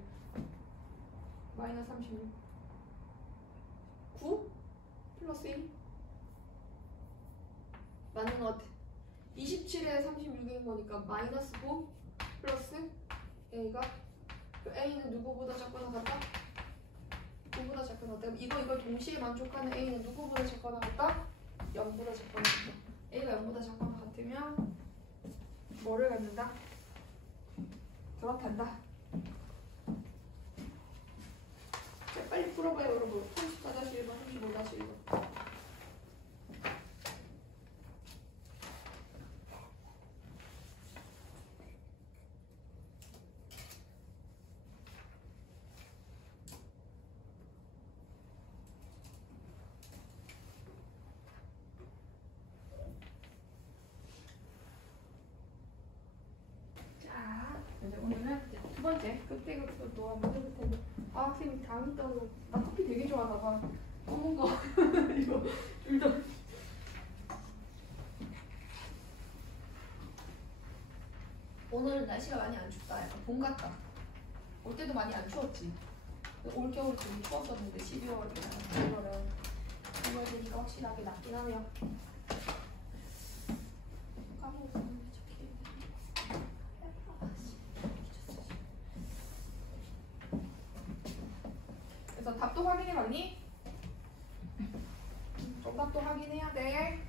마이너스 36 9 플러스 1 맞는 것 같아. 27에 36인 거니까 마이너스 9 플러스 A가 그 A는 누구보다 작거나 같다? 9보다 작거나 같다. 그럼 이걸 동시에 만족하는 A는 누구보다 작거나 같다? 0보다 작거나 같다. A가 0보다 작거나 같으면 뭐를 갖는다? 그렇단다. 자, 빨리 풀어봐요 여러분. 34-1번, 35-1번. 오늘은 두 번째 그때그때 또 한번 해볼 텐데 아 선생님 당이 떠서 나 커피 되게 좋아하나 봐. 검은 거 이거 둘 다 오늘은 날씨가 많이 안 춥다. 약간 봄 같다. 올 때도 많이 안 추웠지. 올 겨울 좀 추웠었는데 12월이나 1월은 되니까 확실하게 낫긴 하네요. 까먹었었는데 그래서 답도 확인해봤니? 정답도 확인해야 돼.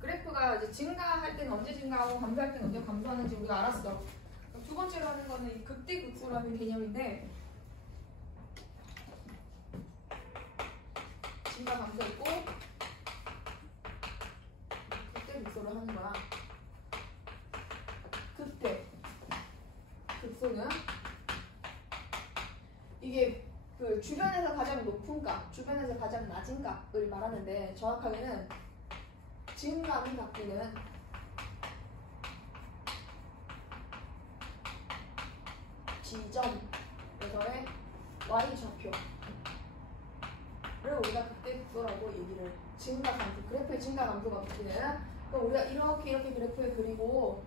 그래프가 이제 증가할 때는 언제 증가하고 감소할 때는 언제 감소하는지 우리가 알았어. 두 번째로 하는 거는 이 극대극소라는 개념인데 증가 감소 있고 극대극소를 하는 거야. 극대 극소는 이게 그 주변에서 가장 높은 값, 주변에서 가장 낮은 값을 말하는데 정확하게는 증감이 바뀌는 지점에서의 y좌표를 우리가 극대극소라고 얘기를 증가 감소, 그래프의 증가 감소가 바뀌는 그럼 우리가 이렇게 그래프를 그리고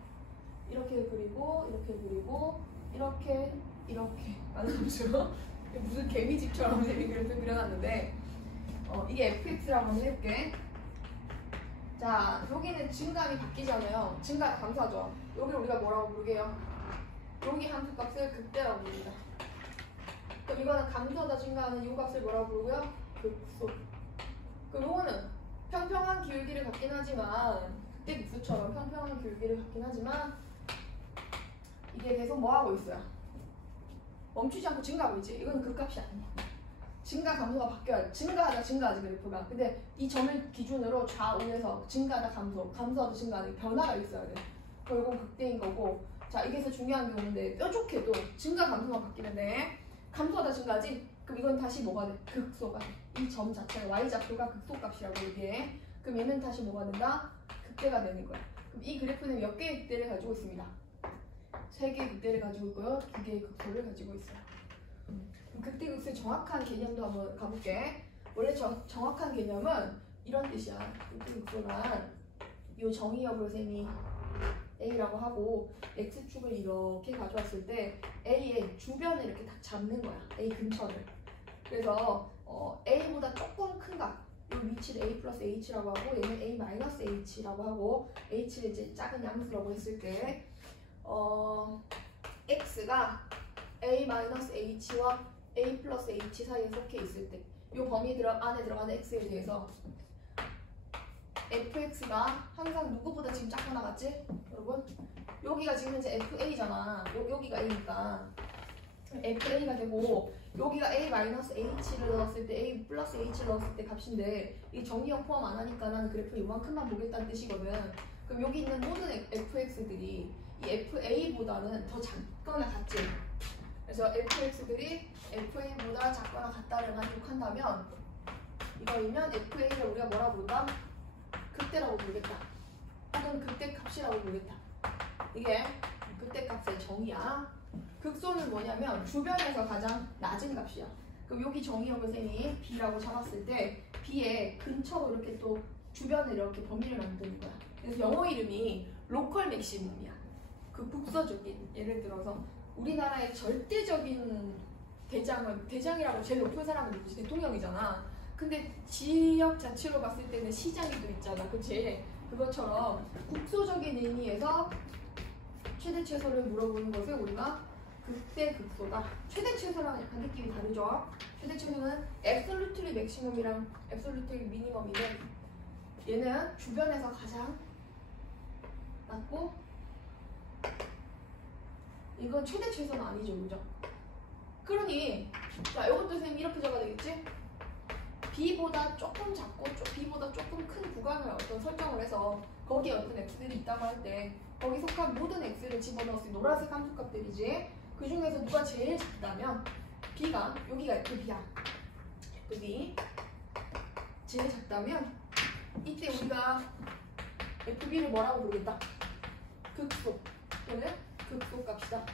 이렇게 그리고 이렇게 나누죠. 무슨 개미집처럼 그래프 그려놨는데 이게 fx라고 한번 해볼게. 자, 여기는 증감이 바뀌잖아요. 증가 감소하죠. 여기를 우리가 뭐라고 부르게요? 여기 함수값을 극대라고 부릅니다. 그럼 이거는 감소하다 증가하는 이 값을 뭐라고 부르고요? 극소. 그럼 이거는 평평한 기울기를 갖긴 하지만 극대 극소처럼 평평한 기울기를 갖긴 하지만 이게 계속 뭐하고 있어요? 멈추지 않고 증가하고 있지. 이건 극값이 아니야. 증가 감소가 바뀌어야 증가하지 그래프가. 근데 이 점을 기준으로 좌우에서 증가하다 감소하다 증가하는 변화가 있어야 돼. 결국 극대인 거고. 자, 이게 중요한 경우인데 뾰족해도 증가 감소가 바뀌면 돼. 감소하다 증가하지? 그럼 이건 다시 뭐가 돼? 극소가 돼. 이 점 자체가 y좌표가 극소값이라고 얘기해. 그럼 얘는 다시 뭐가 된다? 극대가 되는 거야. 그럼 이 그래프는 몇 개의 극대를 가지고 있습니다. 3개의 극대를 가지고 있고요. 2개의 극소를 가지고 있어요. 극대 극소의 정확한 개념도 한번 가볼게. 원래 정확한 개념은 이런 뜻이야. 극소란 요 정의역을 쌤이 A라고 하고 X축을 이렇게 가져왔을 때 A의 주변을 이렇게 딱 잡는 거야. A 근처를. 그래서 A보다 조금 큰 값, 이 위치를 A 플러스 H라고 하고 얘는 A 마이너스 H라고 하고 H를 이제 작은 양수라고 했을 때 X가 A 마이너스 H와 A 플러스 H 사이에 속해 있을 때 이 범위 안에 들어가는 X에 대해서 fx가 항상 누구보다 지금 작거나 같지? 여러분? 여기가 지금 이제 fa잖아. 여기가 a니까 fa가 되고 여기가 a-h를 넣었을 때 a 플러스 h를 넣었을 때 값인데 이 정의형 포함 안 하니까 나는 그래프 요만큼만 보겠다는 뜻이거든. 그럼 여기 있는 모든 fx들이 이 fa보다는 더 작거나 같지? 그래서 fx들이 fa보다 작거나 같다를 만족한다면 이거이면 fa를 우리가 뭐라고 부른다? 극대라고 부르겠다. 혹은 극대값이라고 부르겠다. 이게 극대값의 정의야. 극소는 뭐냐면 주변에서 가장 낮은 값이야. 그럼 여기 정의역을 쌤이 B라고 잡았을 때 B의 근처로 이렇게 또 주변을 이렇게 범위를 만드는 거야. 그래서 영어 이름이 로컬 맥시멈이야. 그 국서적인, 예를 들어서 우리나라의 절대적인 대장이라고 제일 높은 사람은 누구지? 대통령이잖아. 근데 지역 자체로 봤을 때는 시장이 또 있잖아. 그치? 그것처럼 국소적인 의미에서 최대 최소를 물어보는 것을 우리가 극대 극소다. 최대 최소랑 약간 느낌이 다르죠? 최대 최소는 absolutely maximum이랑 absolutely minimum인데 얘는 주변에서 가장 낮고 이건 최대 최소는 아니죠. 그죠? 그러니 자 이것도 선생님 이렇게 적어야 되겠지? B보다 조금 작고 B보다 조금 큰 구간을 어떤 설정을 해서 거기에 어떤 x들이 있다고 할 때 거기 속한 모든 x를 집어넣었을 때 노란색 함수값들이지. 그 중에서 누가 제일 작다면 B가 여기가 FB야. FB 제일 작다면 이때 우리가 FB를 뭐라고 부르겠다? 극소 또는 극소값이다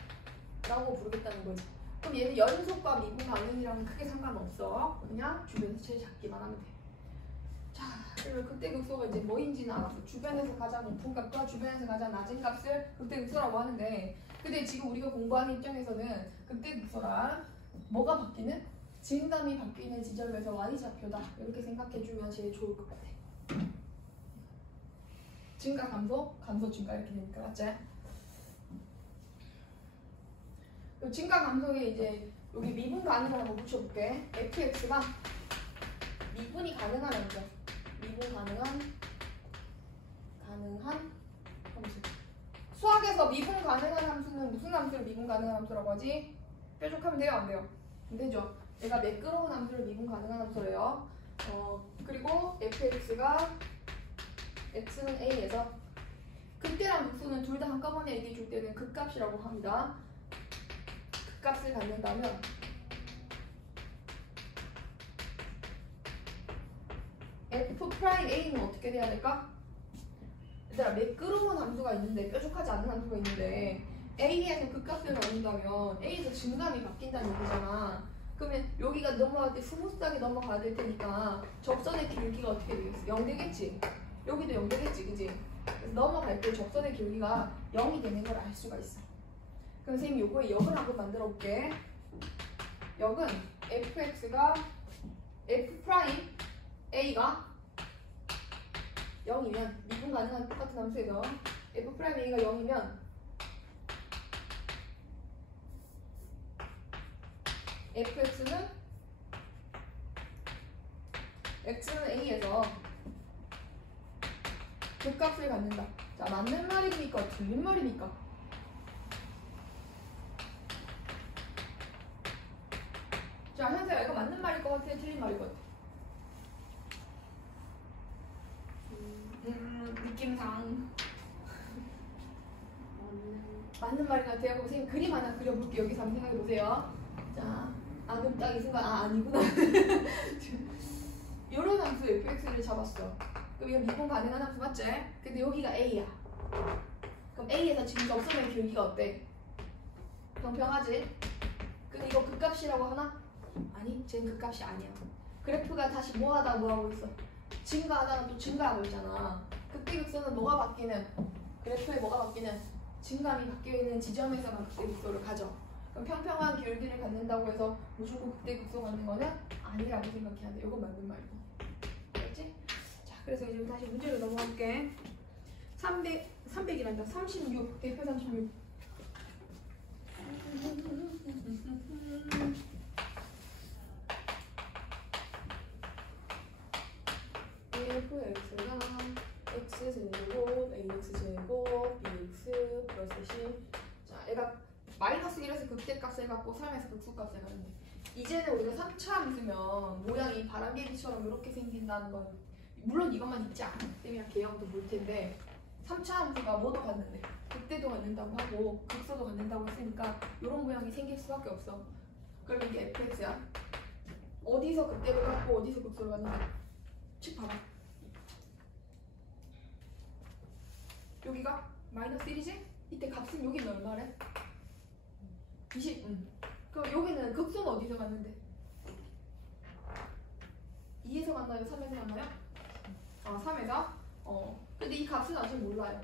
라고 부르겠다는 거지. 그럼 얘는 연속과 미분 가능이랑 크게 상관없어. 그냥 주변에서 제일 작기만 하면 돼. 자, 그리고 극대 극소가 이제 뭐인지는 알았어. 주변에서 가장 높은 값과 주변에서 가장 낮은 값을 극대 극소라고 하는데 근데 지금 우리가 공부하는 입장에서는 극대 극소랑 뭐가 바뀌는? 증감이 바뀌는 지점에서 y좌표다. 이렇게 생각해주면 제일 좋을 것 같아. 증가 감소, 감소 증가 이렇게 되니까 맞지? 증가 감소에 이제 여기 미분 가능하다고 붙여볼게. fx가 미분이 가능한 함수. 미분 가능한 함수. 수학에서 미분 가능한 함수는 무슨 함수를 미분 가능한 함수라고 하지? 뾰족하면 돼요? 안 돼요? 안 되죠. 얘가 매끄러운 함수를 미분 가능한 함수래요. 그리고 fx가 x는 a에서 극대랑 극소는 둘 다 한꺼번에 얘기해 줄 때는 극값이라고 합니다. 값을 갖는다면 f'A는 어떻게 돼야 될까? 얘들아 매끄러운 함수가 있는데 뾰족하지 않은 함수가 있는데 A에서 극값을 갖는다면 A에서 증감이 바뀐다는 얘기잖아. 그러면 여기가 넘어갈 때 스무스하게 넘어가야 될 테니까 접선의 길기가 어떻게 되겠어? 0 되겠지? 여기도 0 되겠지? 그지? 그래서 넘어갈 때 접선의 길기가 0이 되는 걸 알 수가 있어. 그럼 선생님이 요거에 역을 한번 만들어 볼게. 역은 fx가 f'A가 0이면 미분 가능한 똑같은 함수에서 f'A가 0이면 fx는 x는 A에서 극값을 갖는다. 자, 맞는 말입니까? 틀린 말입니까? 자, 현세야 이거 맞는 말일 것 같아? 틀린 말일 것 같아? 느낌상 맞는 말인 것 같아요. 그럼 선생님 그림 하나 그려볼게요. 여기서 한번 생각해보세요. 자, 그럼 딱 이 순간 아니구나. 요런 함수 fx를 잡았어. 그럼 이건 미분 가능한 함수 맞지? 근데 여기가 a야. 그럼 a에서 지금 접선의 길기가 어때? 평평하지? 근데 이거 극값이라고 하나? 아니, 쟤는 극값이 아니야. 그래프가 다시 뭐하다 뭐하고 있어? 증가하다가 또 증가하고 있잖아. 극대 극소는 뭐가 바뀌는? 그래프에 뭐가 바뀌는? 증감이 바뀌어 있는 지점에서만 극대 극소를 가져. 그럼 평평한 기울기를 갖는다고 해서 무조건 극대 극소 갖는 거는 아니라고 생각해야 돼. 이거 맞는 말이야. 알겠지? 자, 그래서 이제 다시 문제로 넘어갈게. 300이란다. 36. 대표 36. fx가 x제곱, ax제곱, bx 플러스 c. 자, 얘가 마이너스 1에서 극대값을 갖고 3에서 극소값을 갖는데 이제는 우리가 3차 함수면 모양이 바람개비처럼 이렇게 생긴다는 건 물론 이것만 있지 않기 때문에 개형도 볼 텐데 3차 함수가 뭐도 갖는데 극대도 갖는다고 하고 극소도 갖는다고 했으니까 이런 모양이 생길 수밖에 없어. 그러면 이게 fx야. 어디서 극대를 갖고 어디서 극소를 갖는지 즉 봐봐. 여기가 마이너스 1이지? 이때 값은 여기는 얼마래? 20. 그럼 여기는 극소는 어디서 갔는데? 2에서 갔나요? 3에서 갔나요? 3에서? 근데 이 값은 아직 몰라요.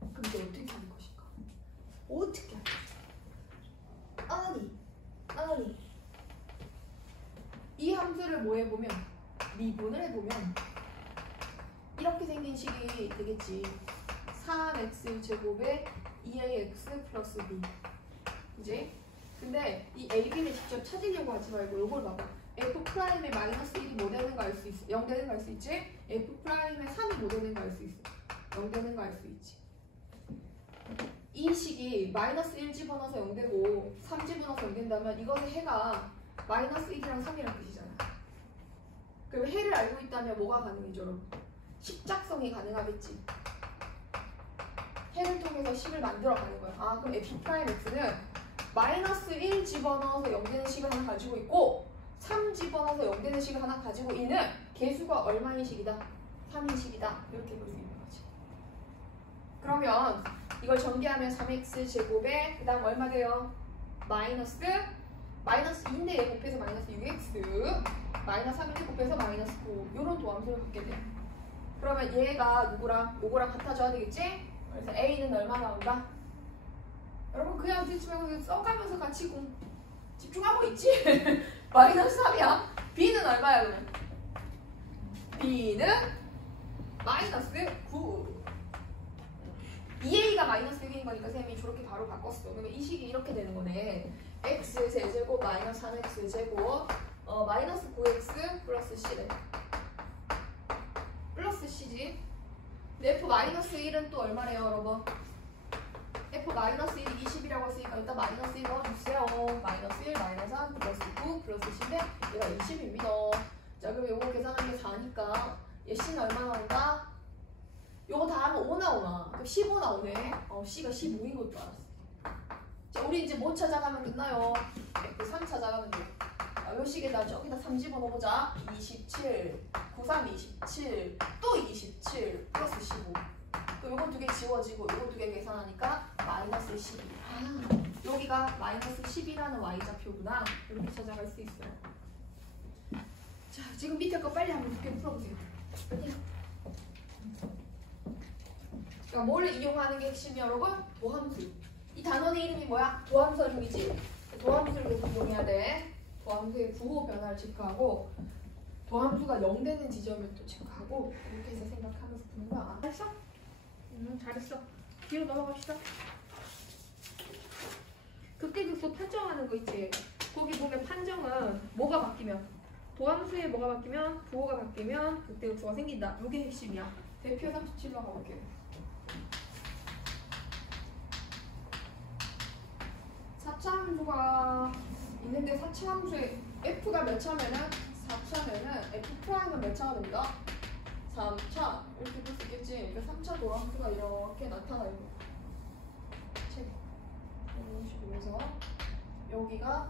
그럼 이제 어떻게 하는 것일까? 어떻게 하는 아니. 이 함수를 뭐 해보면? 미분을 해보면 이렇게 생긴 식이 되겠지. 3x제곱에 2ax 플러스 b. 그지? 근데 이 ab를 직접 찾으려고 하지 말고 요걸 봐봐. f'의 마이너스 1이 뭐 되는 거 알 수 있어? 0 되는 거 알 수 있지? f'의 3이 뭐 되는 거 알 수 있어? 0 되는 거 알 수 있지. 이 식이 마이너스 1 집어넣어서 0 되고 3 집어넣어서 0 된다면 이것의 해가 마이너스 1이랑 3이랑 뜻이잖아. 그럼 해를 알고 있다면 뭐가 가능해져, 여러분? 십작성이 가능하겠지. 해를 통해서 식을 만들어가는 거야. 그럼 f'x는 마이너스 1 집어넣어서 0 되는 식을 하나 가지고 있고 3 집어넣어서 0 되는 식을 하나 가지고 있는 개수가 얼마인 식이다? 3인 식이다. 이렇게 볼 수 있는 거지. 그러면 이걸 전개하면 3x제곱에 그 다음 얼마 돼요? 마이너스 2인데 얘 곱해서 마이너스 6x 마이너스 3인데 곱해서 마이너스 9 이런 도함수를 갖게 돼. 그러면 얘가 누구랑? 요거랑 같아져야 되겠지? 그래서 a는 얼마 나온다? 여러분 그냥 듣지 말고 써가면서 같이 집중하고 있지? 마이너스 3이야. b는 얼마야 그러면? b는 마이너스 9. 2a가 마이너스 6인 거니까 쌤이 저렇게 바로 바꿨어. 그러면 이 식이 이렇게 되는 거네. x제곱 마이너스 3x제곱 마이너스 9x 플러스 c래. 플러스 c지. 근데 f 마이너스 1은 또 얼마래요 여러분? f 마이너스 1이 20이라고 했으니까 일단 마이너스 1 넣어주세요. 마이너스 1 마이너스 3 플러스 9 플러스 10에 얘가 20입니다. 자 그럼 요거 계산하는 게 4니까 얘 c는 얼마 나온다? 요거 다 하면 5 나오나? 그럼 15 나오네. c가 15인 것도 알았어. 자 우리 이제 뭐 찾아가면 끝나요? f3 찾아가면 돼. 요 식에다 저기다 3 집어넣어보자. 27 93 27 또 27 플러스 15. 또 요거 두 개 지워지고 요거 두 개 계산하니까 마이너스 12. 여기가 마이너스 10이라는 y좌표구나. 이렇게 찾아갈 수 있어요. 자 지금 밑에 거 빨리 한번 두개 풀어보세요. 그러니까 뭘 이용하는 게 핵심이 여러분? 도함수. 이 단원의 이름이 뭐야? 도함수 이름이지. 도함수를 이용해야 돼. 도함수의 부호 변화를 체크하고 도함수가 0 되는 지점을 또 체크하고 이렇게 해서 생각하면서 푸는 거야. 잘했어? 잘했어. 뒤로 넘어갑시다. 극대극소 판정하는 거 있지? 거기 보면 판정은 뭐가 바뀌면 도함수에 뭐가 바뀌면 부호가 바뀌면 극대극소가 생긴다. 이게 핵심이야. 대표 37로 가볼게요. 4차 함수가 있는데 4차 함수에 f가 몇 차면은 4차면은 f'은 몇 차가 됩니다? 3차 이렇게 볼 수 있겠지. 그러니까 3차 도함수가 이렇게 나타나요. 이런 식으로 해서 여기가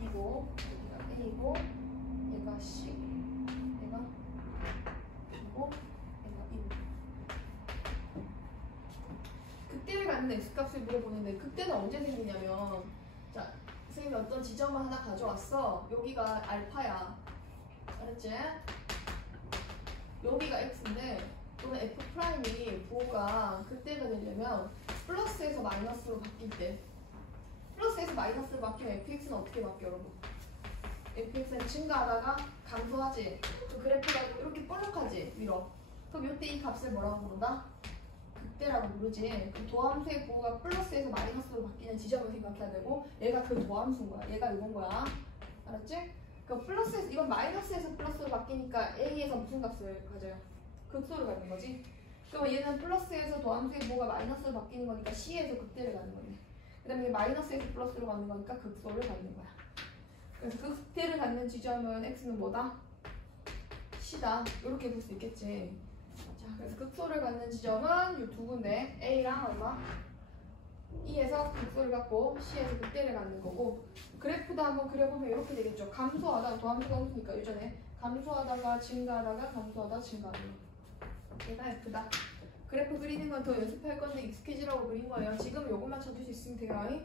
b고 여기가 a고 얘가 c 얘가 b고 얘가 e고. 극대를 갖는 x값을 물어보는데 극대는 언제 생기냐면 자 선생님이 어떤 지점을 하나 가져왔어. 여기가 알파야. 알았지? 여기가 x인데 또는 f'이 부호가 그때가 되려면 플러스에서 마이너스로 바뀔 때 플러스에서 마이너스로 바뀌면 fx는 어떻게 바뀌어 여러분? fx는 증가하다가 감소하지. 그 그래프가 이렇게 볼록하지 위로. 그럼 이때 이 값을 뭐라고 부른다? 극대라고 부르지. 그럼 도함수의 부호가 플러스에서 마이너스로 바뀌는 지점을 생각해야 되고 얘가 그 도함수인 거야. 얘가 이건 거야. 알았지? 그 플러스에서 이건 마이너스에서 플러스로 바뀌니까 a에서 무슨 값을 가져요? 극소를 갖는 거지. 그럼 얘는 플러스에서 도함수의 부호가 마이너스로 바뀌는 거니까 c에서 극대를 갖는 거네. 그 다음에 마이너스에서 플러스로 갖는 거니까 극소를 갖는 거야. 그래서 극대를 갖는 지점은 x는 뭐다? c다. 이렇게 볼 수 있겠지. 자, 그래서 극소를 갖는 지점은 이 두 군데 a랑 얼마? 2에서 극소를 갖고 c에서 극대를 갖는 거고 그래프도 한번 그려보면 이렇게 되겠죠. 감소하다 도함수가 없으니까 예전에 감소하다가 증가하다가 감소하다 증가하는 거. 얘가 f다. 그래프 그리는 건 더 연습할 건데 익숙해지라고 그린 거예요. 지금 요것만 찾을 수 있으면 돼요.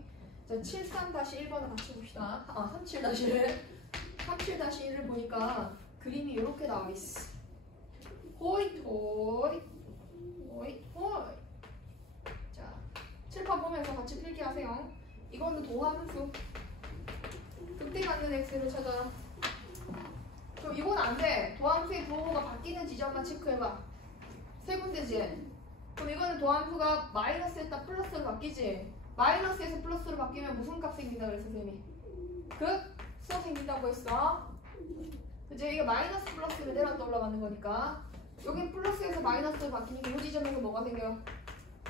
자, 73-1번을 같이 봅시다. 37-1. 37-1을 보니까 그림이 이렇게 나와 있어. 호잇 호잇 호잇 호잇. 자, 칠판 보면서 같이 필기 하세요. 이거는 도함수. 극대 갖는 x를 찾아라. 그럼 이건 안 돼. 도함수의 부호가 바뀌는 지점만 체크해봐. 세 군데지. 그럼 이거는 도함수가 마이너스에다 플러스로 바뀌지. 마이너스에서 플러스로 바뀌면 무슨 값 생긴다 그랬어 쌤이? 극소 생긴다고 했어. 이제 이게 마이너스 플러스를 내려갔다 올라가는 거니까 여기 플러스에서 마이너스로 바뀌니까 이 지점에서 뭐가 생겨요?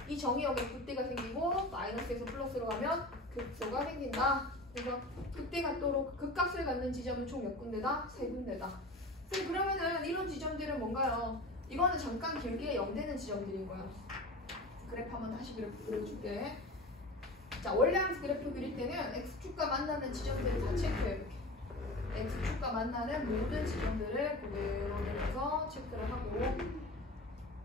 이 정의역에 극대가 생기고 마이너스에서 플러스로 가면 극소가 생긴다. 그래서 극대 갖도록 극값을 갖는 지점은 총 몇 군데다? 세 군데다. 그러면은 이런 지점들은 뭔가요? 이거는 잠깐 길게 0되는 지점들인 거야. 그래프 한번 다시 그래프 그려줄게. 자, 원래함수 그래프 그릴 때는 x축과 만나는 지점들을 다 체크해볼게. x축과 만나는 모든 지점들을 그대로 내려서 체크를 하고.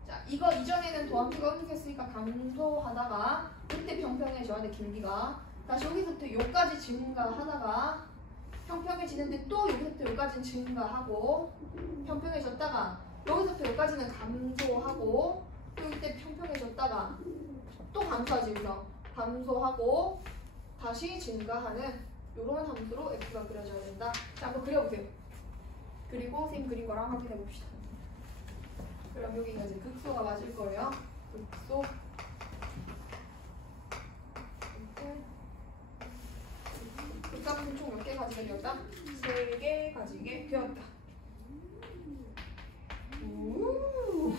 자, 이거 이전에는 도함수가 음수했으니까 감소하다가 이때 평평해져야 돼. 길기가 다시 여기서부터 여기까지 증가하다가 평평해지는데 또 여기서부터 여기까지는 증가하고 평평해졌다가 여기서부터 여기까지는 감소하고 또 이때 평평해졌다가 또 감소하지. 그래서 감소하고 다시 증가하는 이런 함수로 x가 그려져야 된다. 자, 한번 그려보세요. 그리고 쌤 그린 거랑 확인해 봅시다. 그럼 여기가 이제 극소가 맞을 거예요. 극소. 극값은 총 몇 개 가지게 되었다? 3개 가지게 되었다. 우.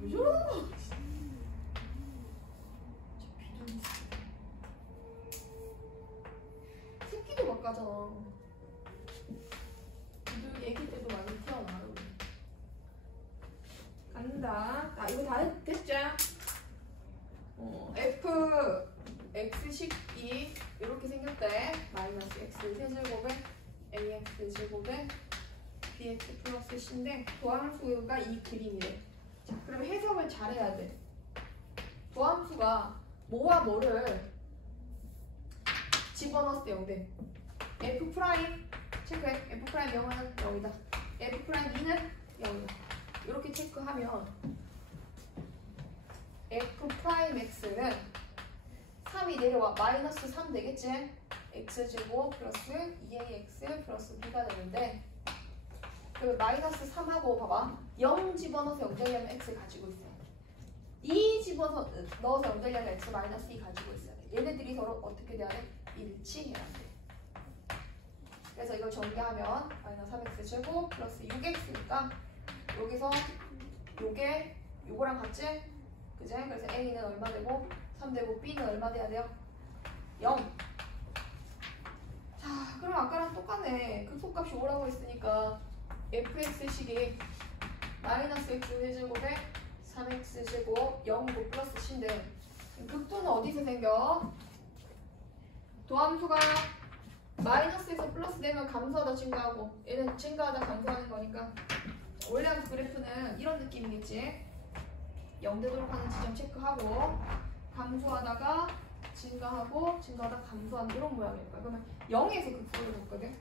왜 저러는 거야? 새끼도 막 가잖아. 늘 애기 때도 많이 태어나. 간다. 아, 이거 다 됐죠? f x식이 이렇게 생겼대. 마이너스 x 세제곱에 ax 제곱에 bx 플러스 c인데 도함수가 이 그림이래. 자, 그럼 해석을 잘해야 돼. 도함수가 뭐와 뭐를 집어넣었을 때 0돼. f 프라임 체크해. f 프라임 0은 0이다. f 프라임 2는 0이다. 이렇게 체크하면 f 프라임 x는 3이 내려와 마이너스 3 되겠지? x제곱 플러스 2ax 플러스 b가 되는데 그 마이너스 3하고 봐봐 0 집어넣어서 0 되려면 x 가지고 있어야 돼. 2 집어넣어서 0 되려면 x 마이너스 2 가지고 있어야 돼. 얘네들이 서로 어떻게 돼야 돼? 일치해야 돼. 그래서 이걸 전개하면 마이너스 3x 제곱 플러스 6x니까 여기서 요게 요거랑 같지? 그제? 그래서 a는 얼마 되고 3 되고 b는 얼마 돼야 돼요? 0. 자, 그럼 아까랑 똑같네. 극소값이 5라고 했으니까 fx식이 마이너스 x 세제곱에 3x 제곱 0이고 플러스 c인데 극소는 어디서 생겨? 도함수가 마이너스에서 플러스 되면 감소하다 증가하고 얘는 증가하다 감소하는 거니까 원래 함수 그래프는 이런 느낌이겠지. 0 되도록 하는 지점 체크하고 감소하다가 증가하고 증가하다 감소하는 이런 모양일 거야. 그러면 0에서 극소를 줬거든.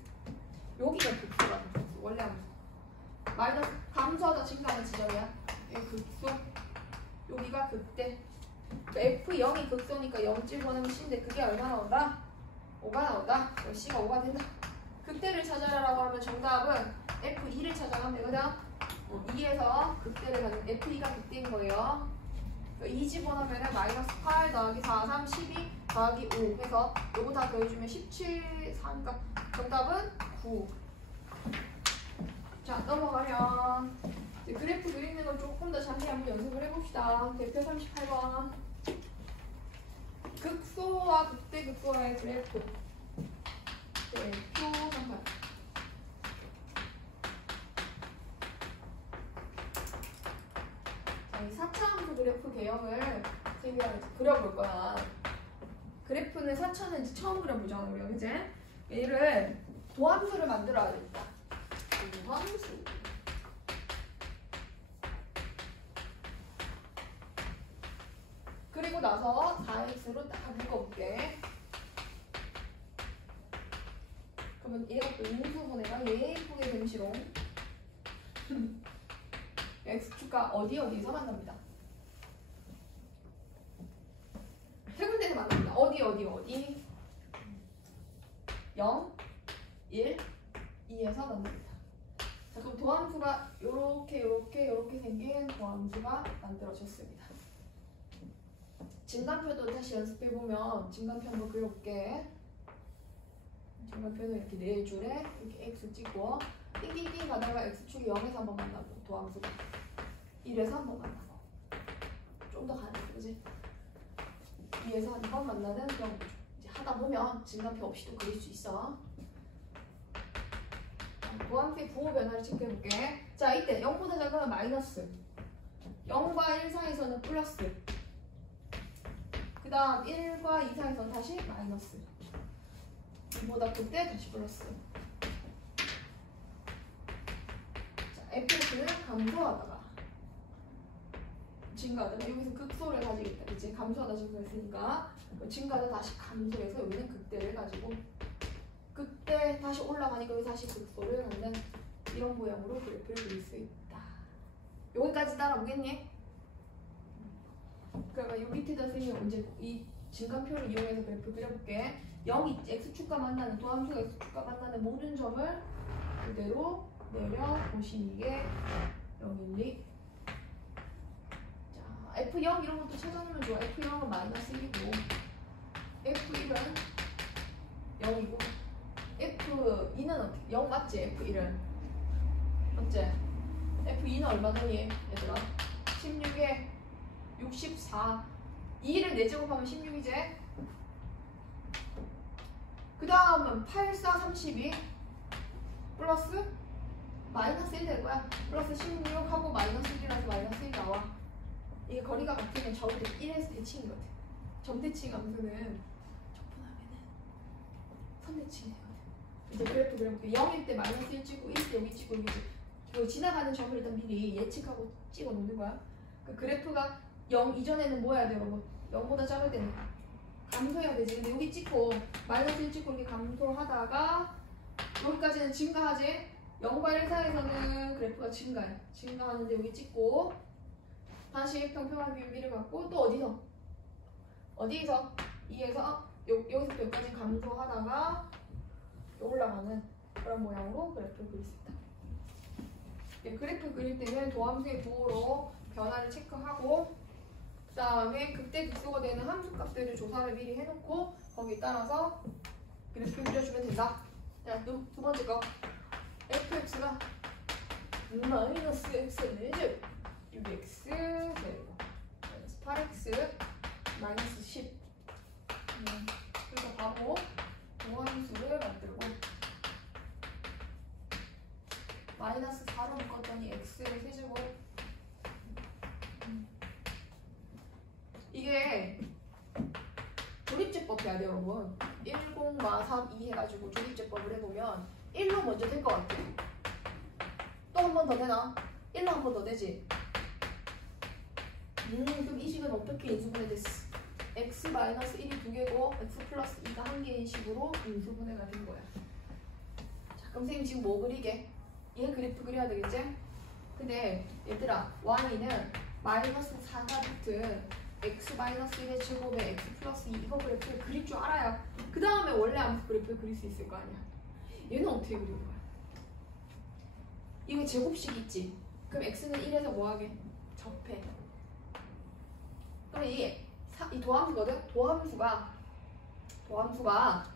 여기가 극소가 극소. 원래 함수. 마이너스 감소하다 증가하는 지점이야. 여기 극소. 여기가 극대. F0이 극소니까 0쯤 보내면 C인데 그게 얼마 나온다? 5가 나온다. C가 5가 된다. 극대를 찾아라라고 하면 정답은 F2를 찾아가면 되거든. 2에서 극대를 가지고 F2가 극대인 거예요. 2 집어넣으면 마이너스 8 더하기 4, 3, 12 더하기 5 해서 요거 다 더해주면 17, 4니까 정답은 9. 자, 넘어가면 그래프 그리는 걸 조금 더 자세히 한번 연습을 해봅시다. 대표 38번. 극소와 극대 극소의 그래프. 대표 38. 자, 이 4차함수 그래프 개형을 그려볼 거야. 그래프는 4차는 처음 그려보잖아, 우리가, 그지? 얘를 도함수를 만들어야 되겠다. 도함수. 그리고 나서 4x로 딱 묶어볼게. 그러면 얘가 또 인수분해가 예쁘게 됨시롱. x축과 어디에서 만납니다. 세 군데에서 만납니다. 어디 0, 1, 2에서 만납니다. 자, 그럼 도함수가 요렇게 생긴 도함수가 만들어졌습니다. 진간표도 다시 연습해보면 진간표 한번 그려볼게. 진간표는 이렇게 4줄에 이렇게 x 찍고 띵띵띵 가다가 x축이 0에서 한번 만나고 도함수가 1에서 한번 만나고 좀 더 가는 거지. 2에서 한 번 만나는 그런 거죠. 이제 하다 보면 진간표 없이도 그릴 수 있어. 도함수의 부호 변화를 체크해볼게. 자, 이때 0보다 작으면 마이너스, 0과 1 사이에서는 플러스, 그 다음 1과 2 사이에서는 다시 마이너스, 2보다 클 때 다시 플러스. 자, fx는 감소하다가 증가하다가 여기서 극소를 가지겠다. 그치? 감소하다 증가했으니까 증가하다 다시 감소해서 여기는 극대를 가지고 그때 다시 올라가니까 여기 다시 극소를 갖는 이런 모양으로 그래프를 그릴 수 있다. 여기까지 따라오겠니? 그러면 이 밑에 선생님은 이제 이 증간표를 이용해서 그래프 그려볼게. 0이 x축과 만나는 도함수가 x축과 만나는 모든 점을 그대로 내려보시게 0, 1, 2. 자, F0 이런 것도 찾아내면 좋아. F0은 마이너스 1이고 F1은 0이고 F2는 어떻게? 0 맞지? F1은 맞지? F2는 얼마더니 얘들아? 16에 64. 2를 4제곱하면 16이지? 그 다음은 8, 4, 32 플러스 마이너스 1 될 거야. 플러스 16하고 마이너스 1이라서 마이너스 1 나와. 이게 거리가 같으면 저거 1에서 대칭인 것 같아. 점대칭 함수는 적분하면은 선대칭이 되거든. 이제 그래프 그려볼게. 0일 때 마이너스 1 찍고 1일 때 여기 찍고 여기 찍고 지나가는 점을 일단 미리 예측하고 찍어 놓는 거야. 그 그래프가 0 이전에는 뭐 해야 돼 여러분? 0보다 작을 때는 감소해야 되지. 근데 여기 찍고 마이너스 1 찍고 이렇게 감소하다가 여기까지는 증가하지. 0과 1 사이에서는 그래프가 증가해. 증가하는데 여기 찍고 다시 평평한 비율비를 갖고 또 어디서 2에서 여기서부터 여기까지 감소하다가 올라가는 그런 모양으로 그래프를 그릴 수 있다. 그래프 그릴 때는 도함수의 부호로 변화를 체크하고 그 다음에 극대 극소가 되는 함수값들을 조사를 미리 해놓고 거기에 따라서 그래프 그려주면 된다. 자, 두 번째 거 fx가 마이너스 x는 6x 제곱 8x 마이너스 10. 그래서 바로 도함수를 만들고 마이너스 4로 묶었더니 x를 세제곱. 이게 조립제법 해야 돼요 여러분. 10, 3, 2 해가지고 조립제법을 해보면 1로 먼저 될 것 같아. 또 한 번 더 되나? 1로 한 번 더 되지? 그럼 이 식은 어떻게 인수분해 됐어? x-1이 2개고 x 플러스 2가 1개인 식으로 인수분해가 된 거야. 자, 그럼 선생님 지금 뭐 그리게? 얘 그래프 그려야 되겠지? 근데 얘들아 y는 마이너스 4가 붙은 x 마이너스 1의 제곱에 x 플러스 2 이거 그래프를 그릴 줄 알아야 그 다음에 원래 함수 그래프를 그릴 수 있을 거 아니야. 얘는 어떻게 그리는 거야? 이거 제곱식 있지? 그럼 x는 1에서 뭐하게? 접해. 그럼 이 도함수거든? 도함수가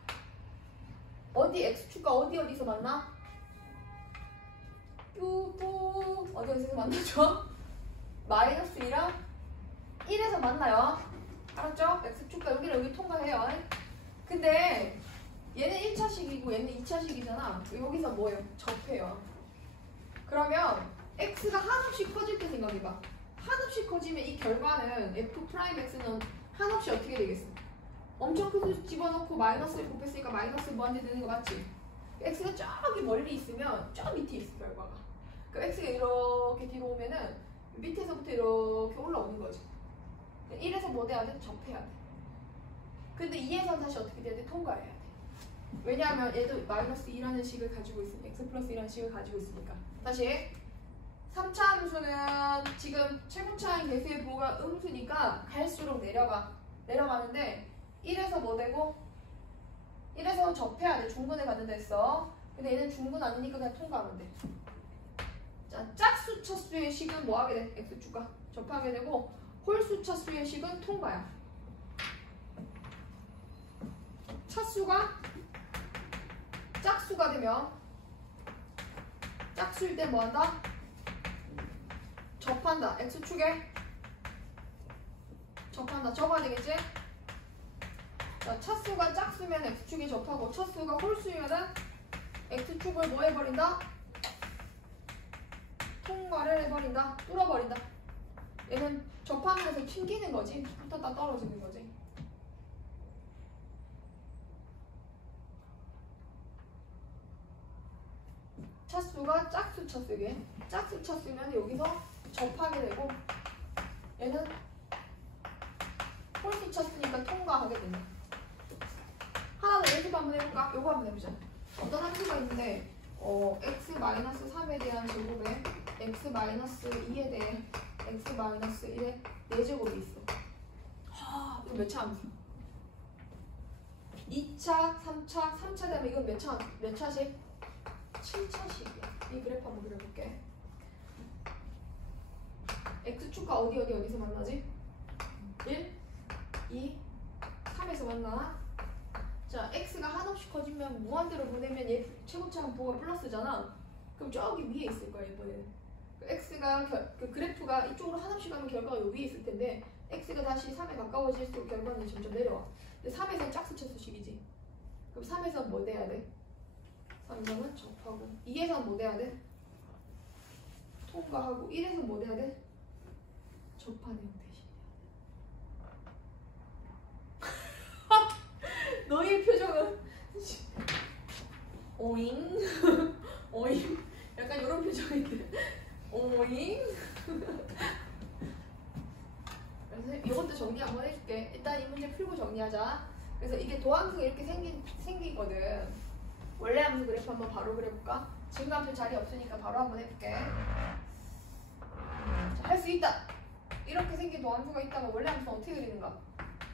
어디 x축과 어디서 만나? 뾰뽀 어디서 만나죠? 마이너스 2랑 1에서 만나요. 알았죠? x축과 여기 통과해요. 근데 얘는 1차식이고 얘는 2차식이잖아. 여기서 뭐예요? 접해요. 그러면 x가 한없이 커질 때 생각해봐. 한없이 커지면 이 결과는 f'x는 한없이 어떻게 되겠어? 엄청 큰 수 집어넣고 마이너스를 곱했으니까 마이너스 무한대 되는 거 맞지? x가 저기 멀리 있으면 저 밑에 있어 결과가. 그 x가 이렇게 뒤로 오면은 밑에서부터 이렇게 올라오는 거지. 1에서 뭐 돼야 돼? 접해야 돼. 근데 2에서는 다시 어떻게 돼야 돼? 통과해야 돼. 왜냐하면 얘도 마이너스 2라는 식을 가지고 있으니까 x 플러스 2라는 식을 가지고 있으니까. 다시 3차 함수는 지금 최고차인 개수의 부호가 음수니까 갈수록 내려가는데 1에서 뭐 되고 1에서 접해야 돼. 중근에 가는다 했어. 근데 얘는 중근 아니니까 그냥 통과하면 돼. 자, 짝수 차수의 식은 뭐 하게 돼? x축과 접하게 되고 홀수 차수의 식은 통과야. 차수가 짝수가 되면 짝수일 때 뭐 한다? 접한다. x축에 접한다. 접어야 되겠지? 자, 차수가 짝수면 x축에 접하고 차수가 홀수면은 x축을 뭐 해버린다? 통과를 해버린다. 뚫어버린다. 얘는 접하면서 튕기는 거지. 붙었다 떨어지는 거지. 차수가 짝수 차수게. 짝수 차수면 여기서 접하게 되고 얘는 홀수 차수니까 통과하게 된다. 하나 더 예습 한번 해볼까? 요거 한번 해보자. 어떤 함수가 있는데 x-3에 대한 제곱에 x-2에 대해 x-1의 4제곱이 있어. 이거 몇 차 함수? 2차, 3차 되면 이건 몇 차식? 7차식이야. 이 그래프 한번 그려볼게. x축과 어디서 만나지? 1, 2, 3에서 만나. 자, x가 한없이 커지면 무한대로 보내면 얘 최고차항 부호가 플러스잖아. 그럼 저기 위에 있을 거야 이번에는. x가 그 그래프가 이쪽으로 한없이 가면 결과가 여기 위에 있을 텐데 x가 다시 3에 가까워질수록 결과는 점점 내려와. 근데 3에서는 짝수 차수식이지. 그럼 3에서는 뭐 돼야 돼? 3에서는 접하고 2에서는 뭐 돼야 돼? 통과하고 1에서는 뭐 돼야 돼? 접하는 대신해야 돼. 너의 표정은 오잉 오잉 약간 이런 표정인데 오잉. 그래서 이것도 정리 한번 해줄게. 일단 이 문제 풀고 정리하자. 그래서 이게 도함수가 이렇게 생기거든. 원래 함수 그래프 한번 바로 그려볼까? 증가표 자리 없으니까 바로 한번 해볼게. 할 수 있다. 이렇게 생긴 도함수가 있다면 원래 함수는 어떻게 그리는가?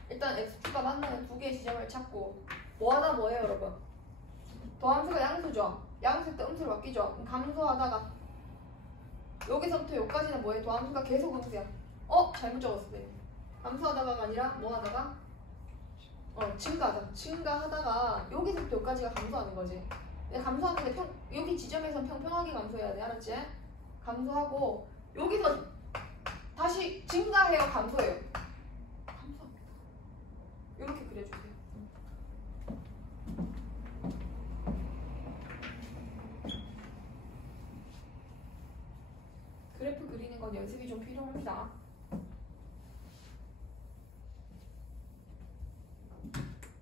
일단 x축과 만나는 두 개의 지점을 찾고 뭐하다 뭐예요 여러분? 도함수가 양수죠. 양수일 때 음수로 바뀌죠. 그럼 감소하다가 여기서부터 여기까지는 뭐예요? 도함수가 계속 음수야. 잘못 적었어. 네. 감소하다가가 아니라 뭐하다가? 증가하다가 여기서부터 여기까지가 감소하는 거지. 감소하는데 여기 지점에선 평평하게 감소해야 돼. 알았지? 감소하고 여기서 다시 증가해요? 감소해요? 감소합니다. 이렇게 그려주세요. 그래프 그리는 건 연습이 좀 필요합니다.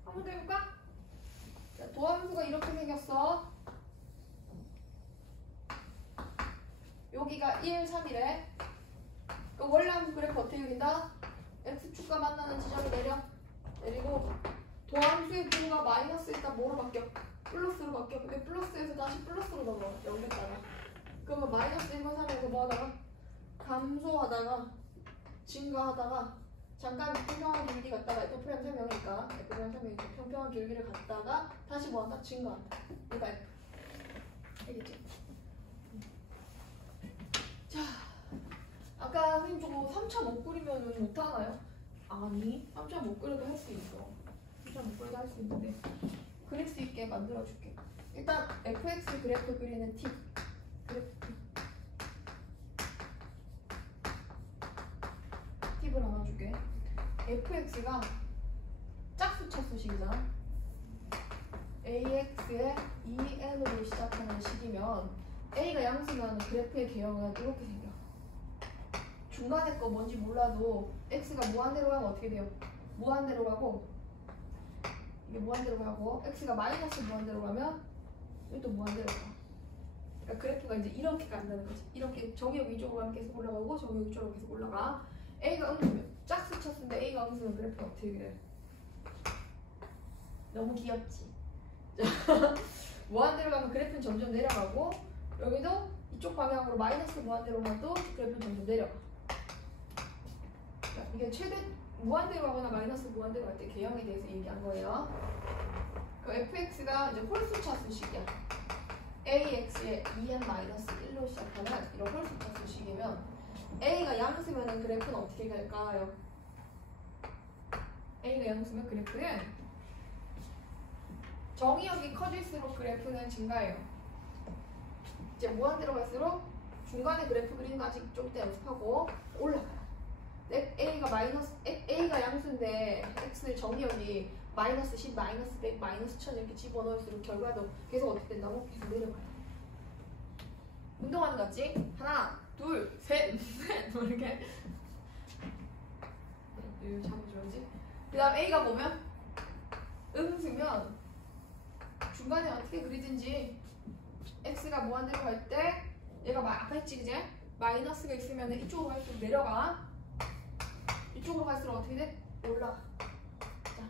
한번 더 해볼까? 자, 도함수가 이렇게 생겼어. 여기가 1, 3이래. 그럼 원래 함수 그래프 어떻게 그린다? x축과 만나는 지점이 내리고 도함수의 부호가 마이너스 일단 뭐로 바뀌어? 플러스로 바뀌어. 근데 플러스에서 다시 플러스로 넘어가. 0 됐다가. 그러면 마이너스 1번 3에서 뭐 하다가 감소하다가 증가하다가 잠깐 평평한 길기 갔다가 F'랑 설명이니까 F'랑 설명이니까 평평한 길기를 갔다가 다시 뭐 한다? 증가한다. 이거 F. 알겠지? 자, 아까 선생님 저거 3차 못 그리면은 못하나요? 아니, 3차 못 그려도 할 수 있어. 3차 못 그려도 할 수 있는데 그릴 수 있게 만들어줄게. 일단 fx 그래프 그리는 팁. 팁을 하나 줄게. fx가 짝수 차수식이잖아. ax의 2n으로 시작하는 식이면 a가 양수면 그래프의 개형은 이렇게 생겨. 중간에 거 뭔지 몰라도 x가 무한대로 가면 어떻게 돼요? 무한대로 가고 이게 무한대로 가고 x가 마이너스 무한대로 가면 이것도 무한대로 가. 그러니까 그래프가 이제 이렇게 간다는 거지. 이렇게 정의역 위쪽으로 가면 계속 올라가고 정의역 위쪽으로 계속 올라가. a가 음수면 짝수 쳤는데 a가 음수면 그래프가 어떻게 돼? 너무 귀엽지? 무한대로 가면 그래프는 점점 내려가고 여기도 이쪽 방향으로 마이너스 무한대로 가도 그래프는 점점 내려가. 그러니까 이게 최대 무한대로 가거나 마이너스 무한대로 갈 때 개형에 대해서 얘기한 거예요. 그 fx가 이제 홀수 차수식이야. ax의 2n-1로 시작하는 이런 홀수 차수식이면 a가 양수면 그래프는 어떻게 갈까요? a가 양수면 그래프는 정의역이 커질수록 그래프는 증가해요. 이제 무한대로 갈수록 중간에 그래프 그리는 거 아직 좀 이따 연습하고 올라가요. a가 양수인데 x 정의역이 마이너스 10, 마이너스 100, 마이너스 1000 이렇게 집어넣을수록 결과도 계속 어떻게 된다고? 계속 내려가요. 운동하는 거 같지? 하나, 둘, 셋, 넷 뭐 이렇게 이거 잡아줘야지. 그 다음 a가 보면 음수면 중간에 어떻게 그리든지 x가 무한대로 갈 때 얘가 아까 했지 그제? 마이너스가 있으면 이쪽으로 갈수록 내려가. 이쪽으로 갈수록 어떻게 돼? 올라가. 자,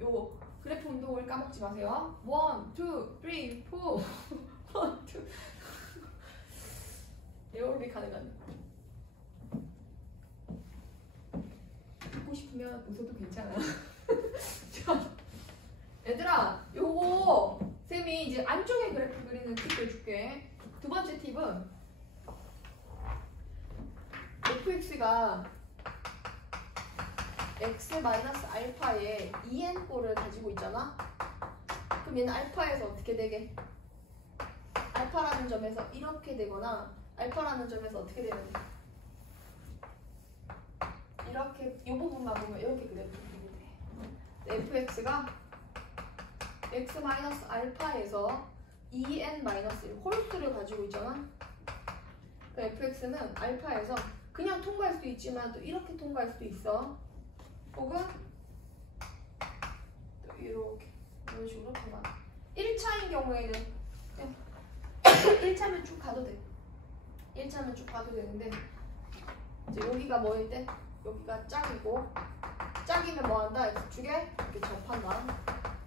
요 그래프 운동을 까먹지 마세요. 1, 2, 3, 4 1, 2 에어로빅 가능한. 듣고 싶으면 웃어도 괜찮아. 자, 얘들아, 요거 쌤이 이제 안쪽에 그래프 그리는 팁을 줄게. 두 번째 팁은 fx가 x-알파에 2n꼴을 가지고 있잖아. 그럼 얘는 알파에서 어떻게 되게? 알파라는 점에서 이렇게 되거나 알파라는 점에서 어떻게 되면 돼? 이렇게 이 부분만 보면 이렇게 그래프 그리게 돼. fx가 x-알파에서 2n-1 홀수를 가지고 있잖아. 그 fx는 알파에서 그냥 통과할 수도 있지만 또 이렇게 통과할 수도 있어. 혹은 또 이렇게 이런 식으로 통과. 1차인 경우에는 그냥 1차면 쭉 가도 돼. 1차면 쭉 가도 되는데 이제 여기가 뭐일 때? 여기가 짝이고 짝이면 뭐한다? X축에 이렇게 접한다.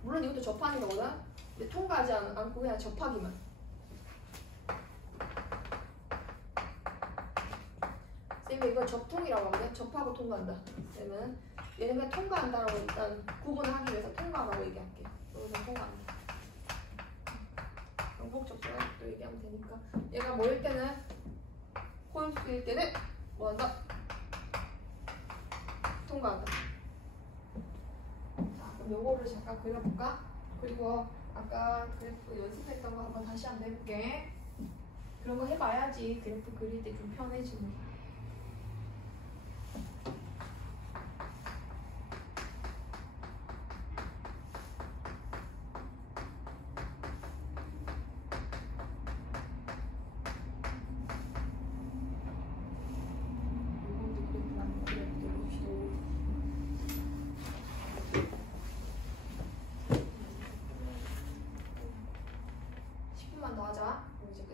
물론 이것도 접하는 거거든. 근데 통과하지 않고 그냥 접하기만. 쌤이 이걸 접통이라고 하거든. 접하고 통과한다. 쌤은 얘는 그냥 통과한다라고 일단 구분을 하기 위해서 통과라고 얘기할게. 여기서 통과한다. 반복 접속을 또 얘기하면 되니까. 얘가 뭐일 때는 홀수일 때는 뭐한다? 통과한다. 자, 그럼 요거를 잠깐 그려볼까? 그리고 아까 그래프 연습했던 거 한번 다시 한번 해볼게. 그런 거 해봐야지 그래프 그릴 때 좀 편해지는 거야.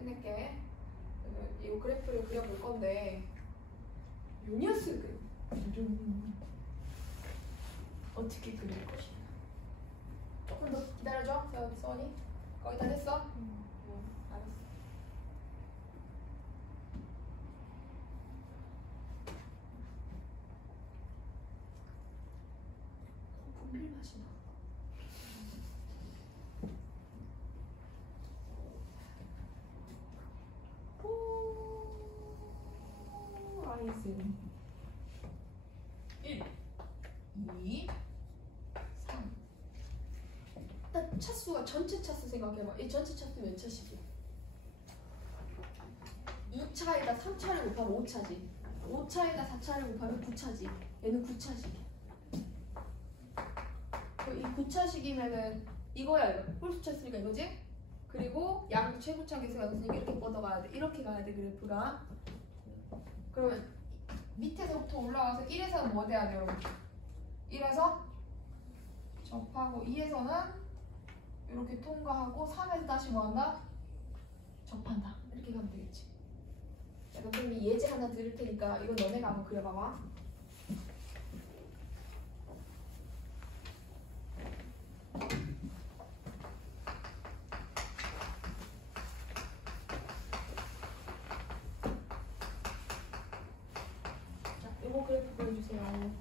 끝낼게. 이 그래프를 그려볼 건데 유니어스 그래프 어떻게 그릴 것이냐. 조금 더 기다려줘, 서원이. 거의 다 됐어? 알았어. 분필 맛이 나. 포라이즌 1, 2, 3. 일단 차수가 전체 차수 생각해봐. 이 전체 차수 몇 차씩이야? 2차에다 3차를 곱하면 5차지. 5차에다 4차를 곱하면 9차지. 얘는 9차식. 이 9차식이면은 이거야. 이거. 홀수차 쓰니까 이거지? 그리고 양 최고차 계수가 있으니까 이렇게 뻗어가야 돼. 이렇게 가야 돼 그래프가. 그러면 밑에서부터 올라와서 1에서는 뭐 돼야 돼요? 1에서 접하고 2에서는 이렇게 통과하고 3에서 다시 뭐 한다? 접한다. 이렇게 가면 되겠지. 자, 그럼 이 예제 하나 드릴 테니까 이거 너네가 한번 그려봐봐. 자, 이거 그래프 보여주세요.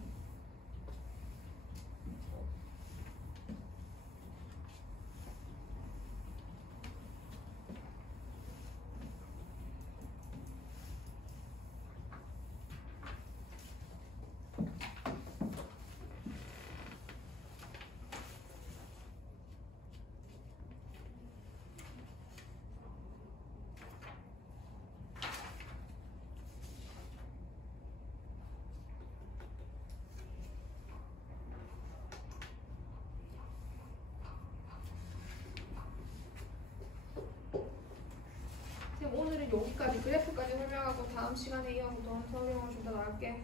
오늘은 여기까지 그래프까지 설명하고 다음 시간에 이어서 더 설명을 좀 더 나갈게.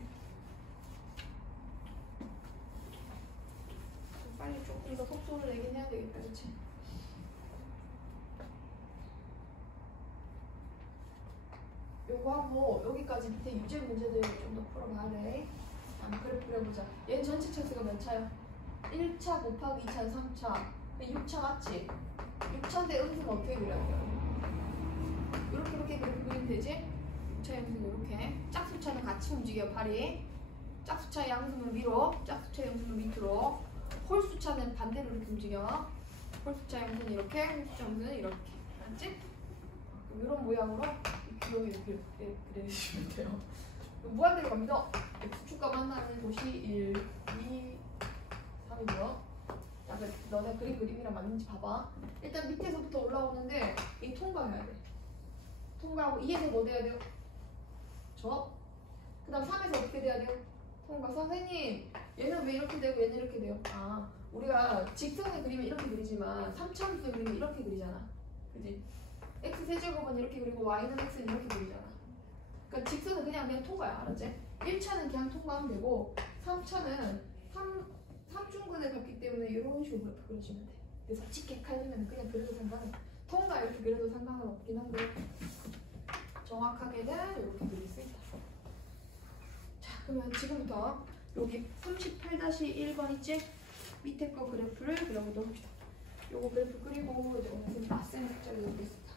빨리 조금 더 속도를 내긴 해야 되겠다, 그치? 요거 하고 여기까지 밑에 유제 문제들 좀 더 풀어봐야 돼. 한번 그래프 그려보자. 얘는 전체 차수가 몇 차야? 1차 곱하기 2차는 3차. 6차 맞지? 6차인데 음수는 어떻게 그려야 돼? 이렇게 그리면 되지? 6차 양수는 이렇게. 짝수차는 같이 움직여 팔이. 짝수차 양수는 위로, 짝수차 양수는 밑으로. 홀수차는 반대로 이렇게 움직여. 홀수차 양수는 이렇게, 홀수차 양수는 이렇게. 알았지? 이런 모양으로 이렇게 그려주시면 돼요. 무한대로 갑니다. x축과 만나는 곳이 1, 2, 3이죠. 자, 너네 그림이랑 맞는지 봐봐. 일단 밑에서부터 올라오는데 이 통과해야 돼. 통과하고 2에서 뭐 돼야 돼요? 접. 그 다음 3에서 어떻게 돼야 돼요? 통과. 선생님 얘는 왜 이렇게 되고 얘는 이렇게 돼요? 아, 우리가 직선을 그리면 이렇게 그리지만 3차함수를 그리면 이렇게 그리잖아. 그지? x세제곱은 이렇게 그리고 y는 x는 이렇게 그리잖아. 그러니까 직선은 그냥 통과야. 알았지? 1차는 그냥 통과하면 되고 3차는 3중근을 갖기 때문에 이런 식으로 그려주면 돼. 그래서 쉽게 칼리면 그냥 그려도 상관은 통과 이렇게 그려도 상관은 없긴 한데 정확하게는 이렇게 그릴 수 있다. 자, 그러면 지금부터 여기 38-1번 있지? 밑에 거 그래프를 그려보도록 합시다. 요거 그래프 그리고 이제 오늘 낯선 색깔을 넣겠습니다.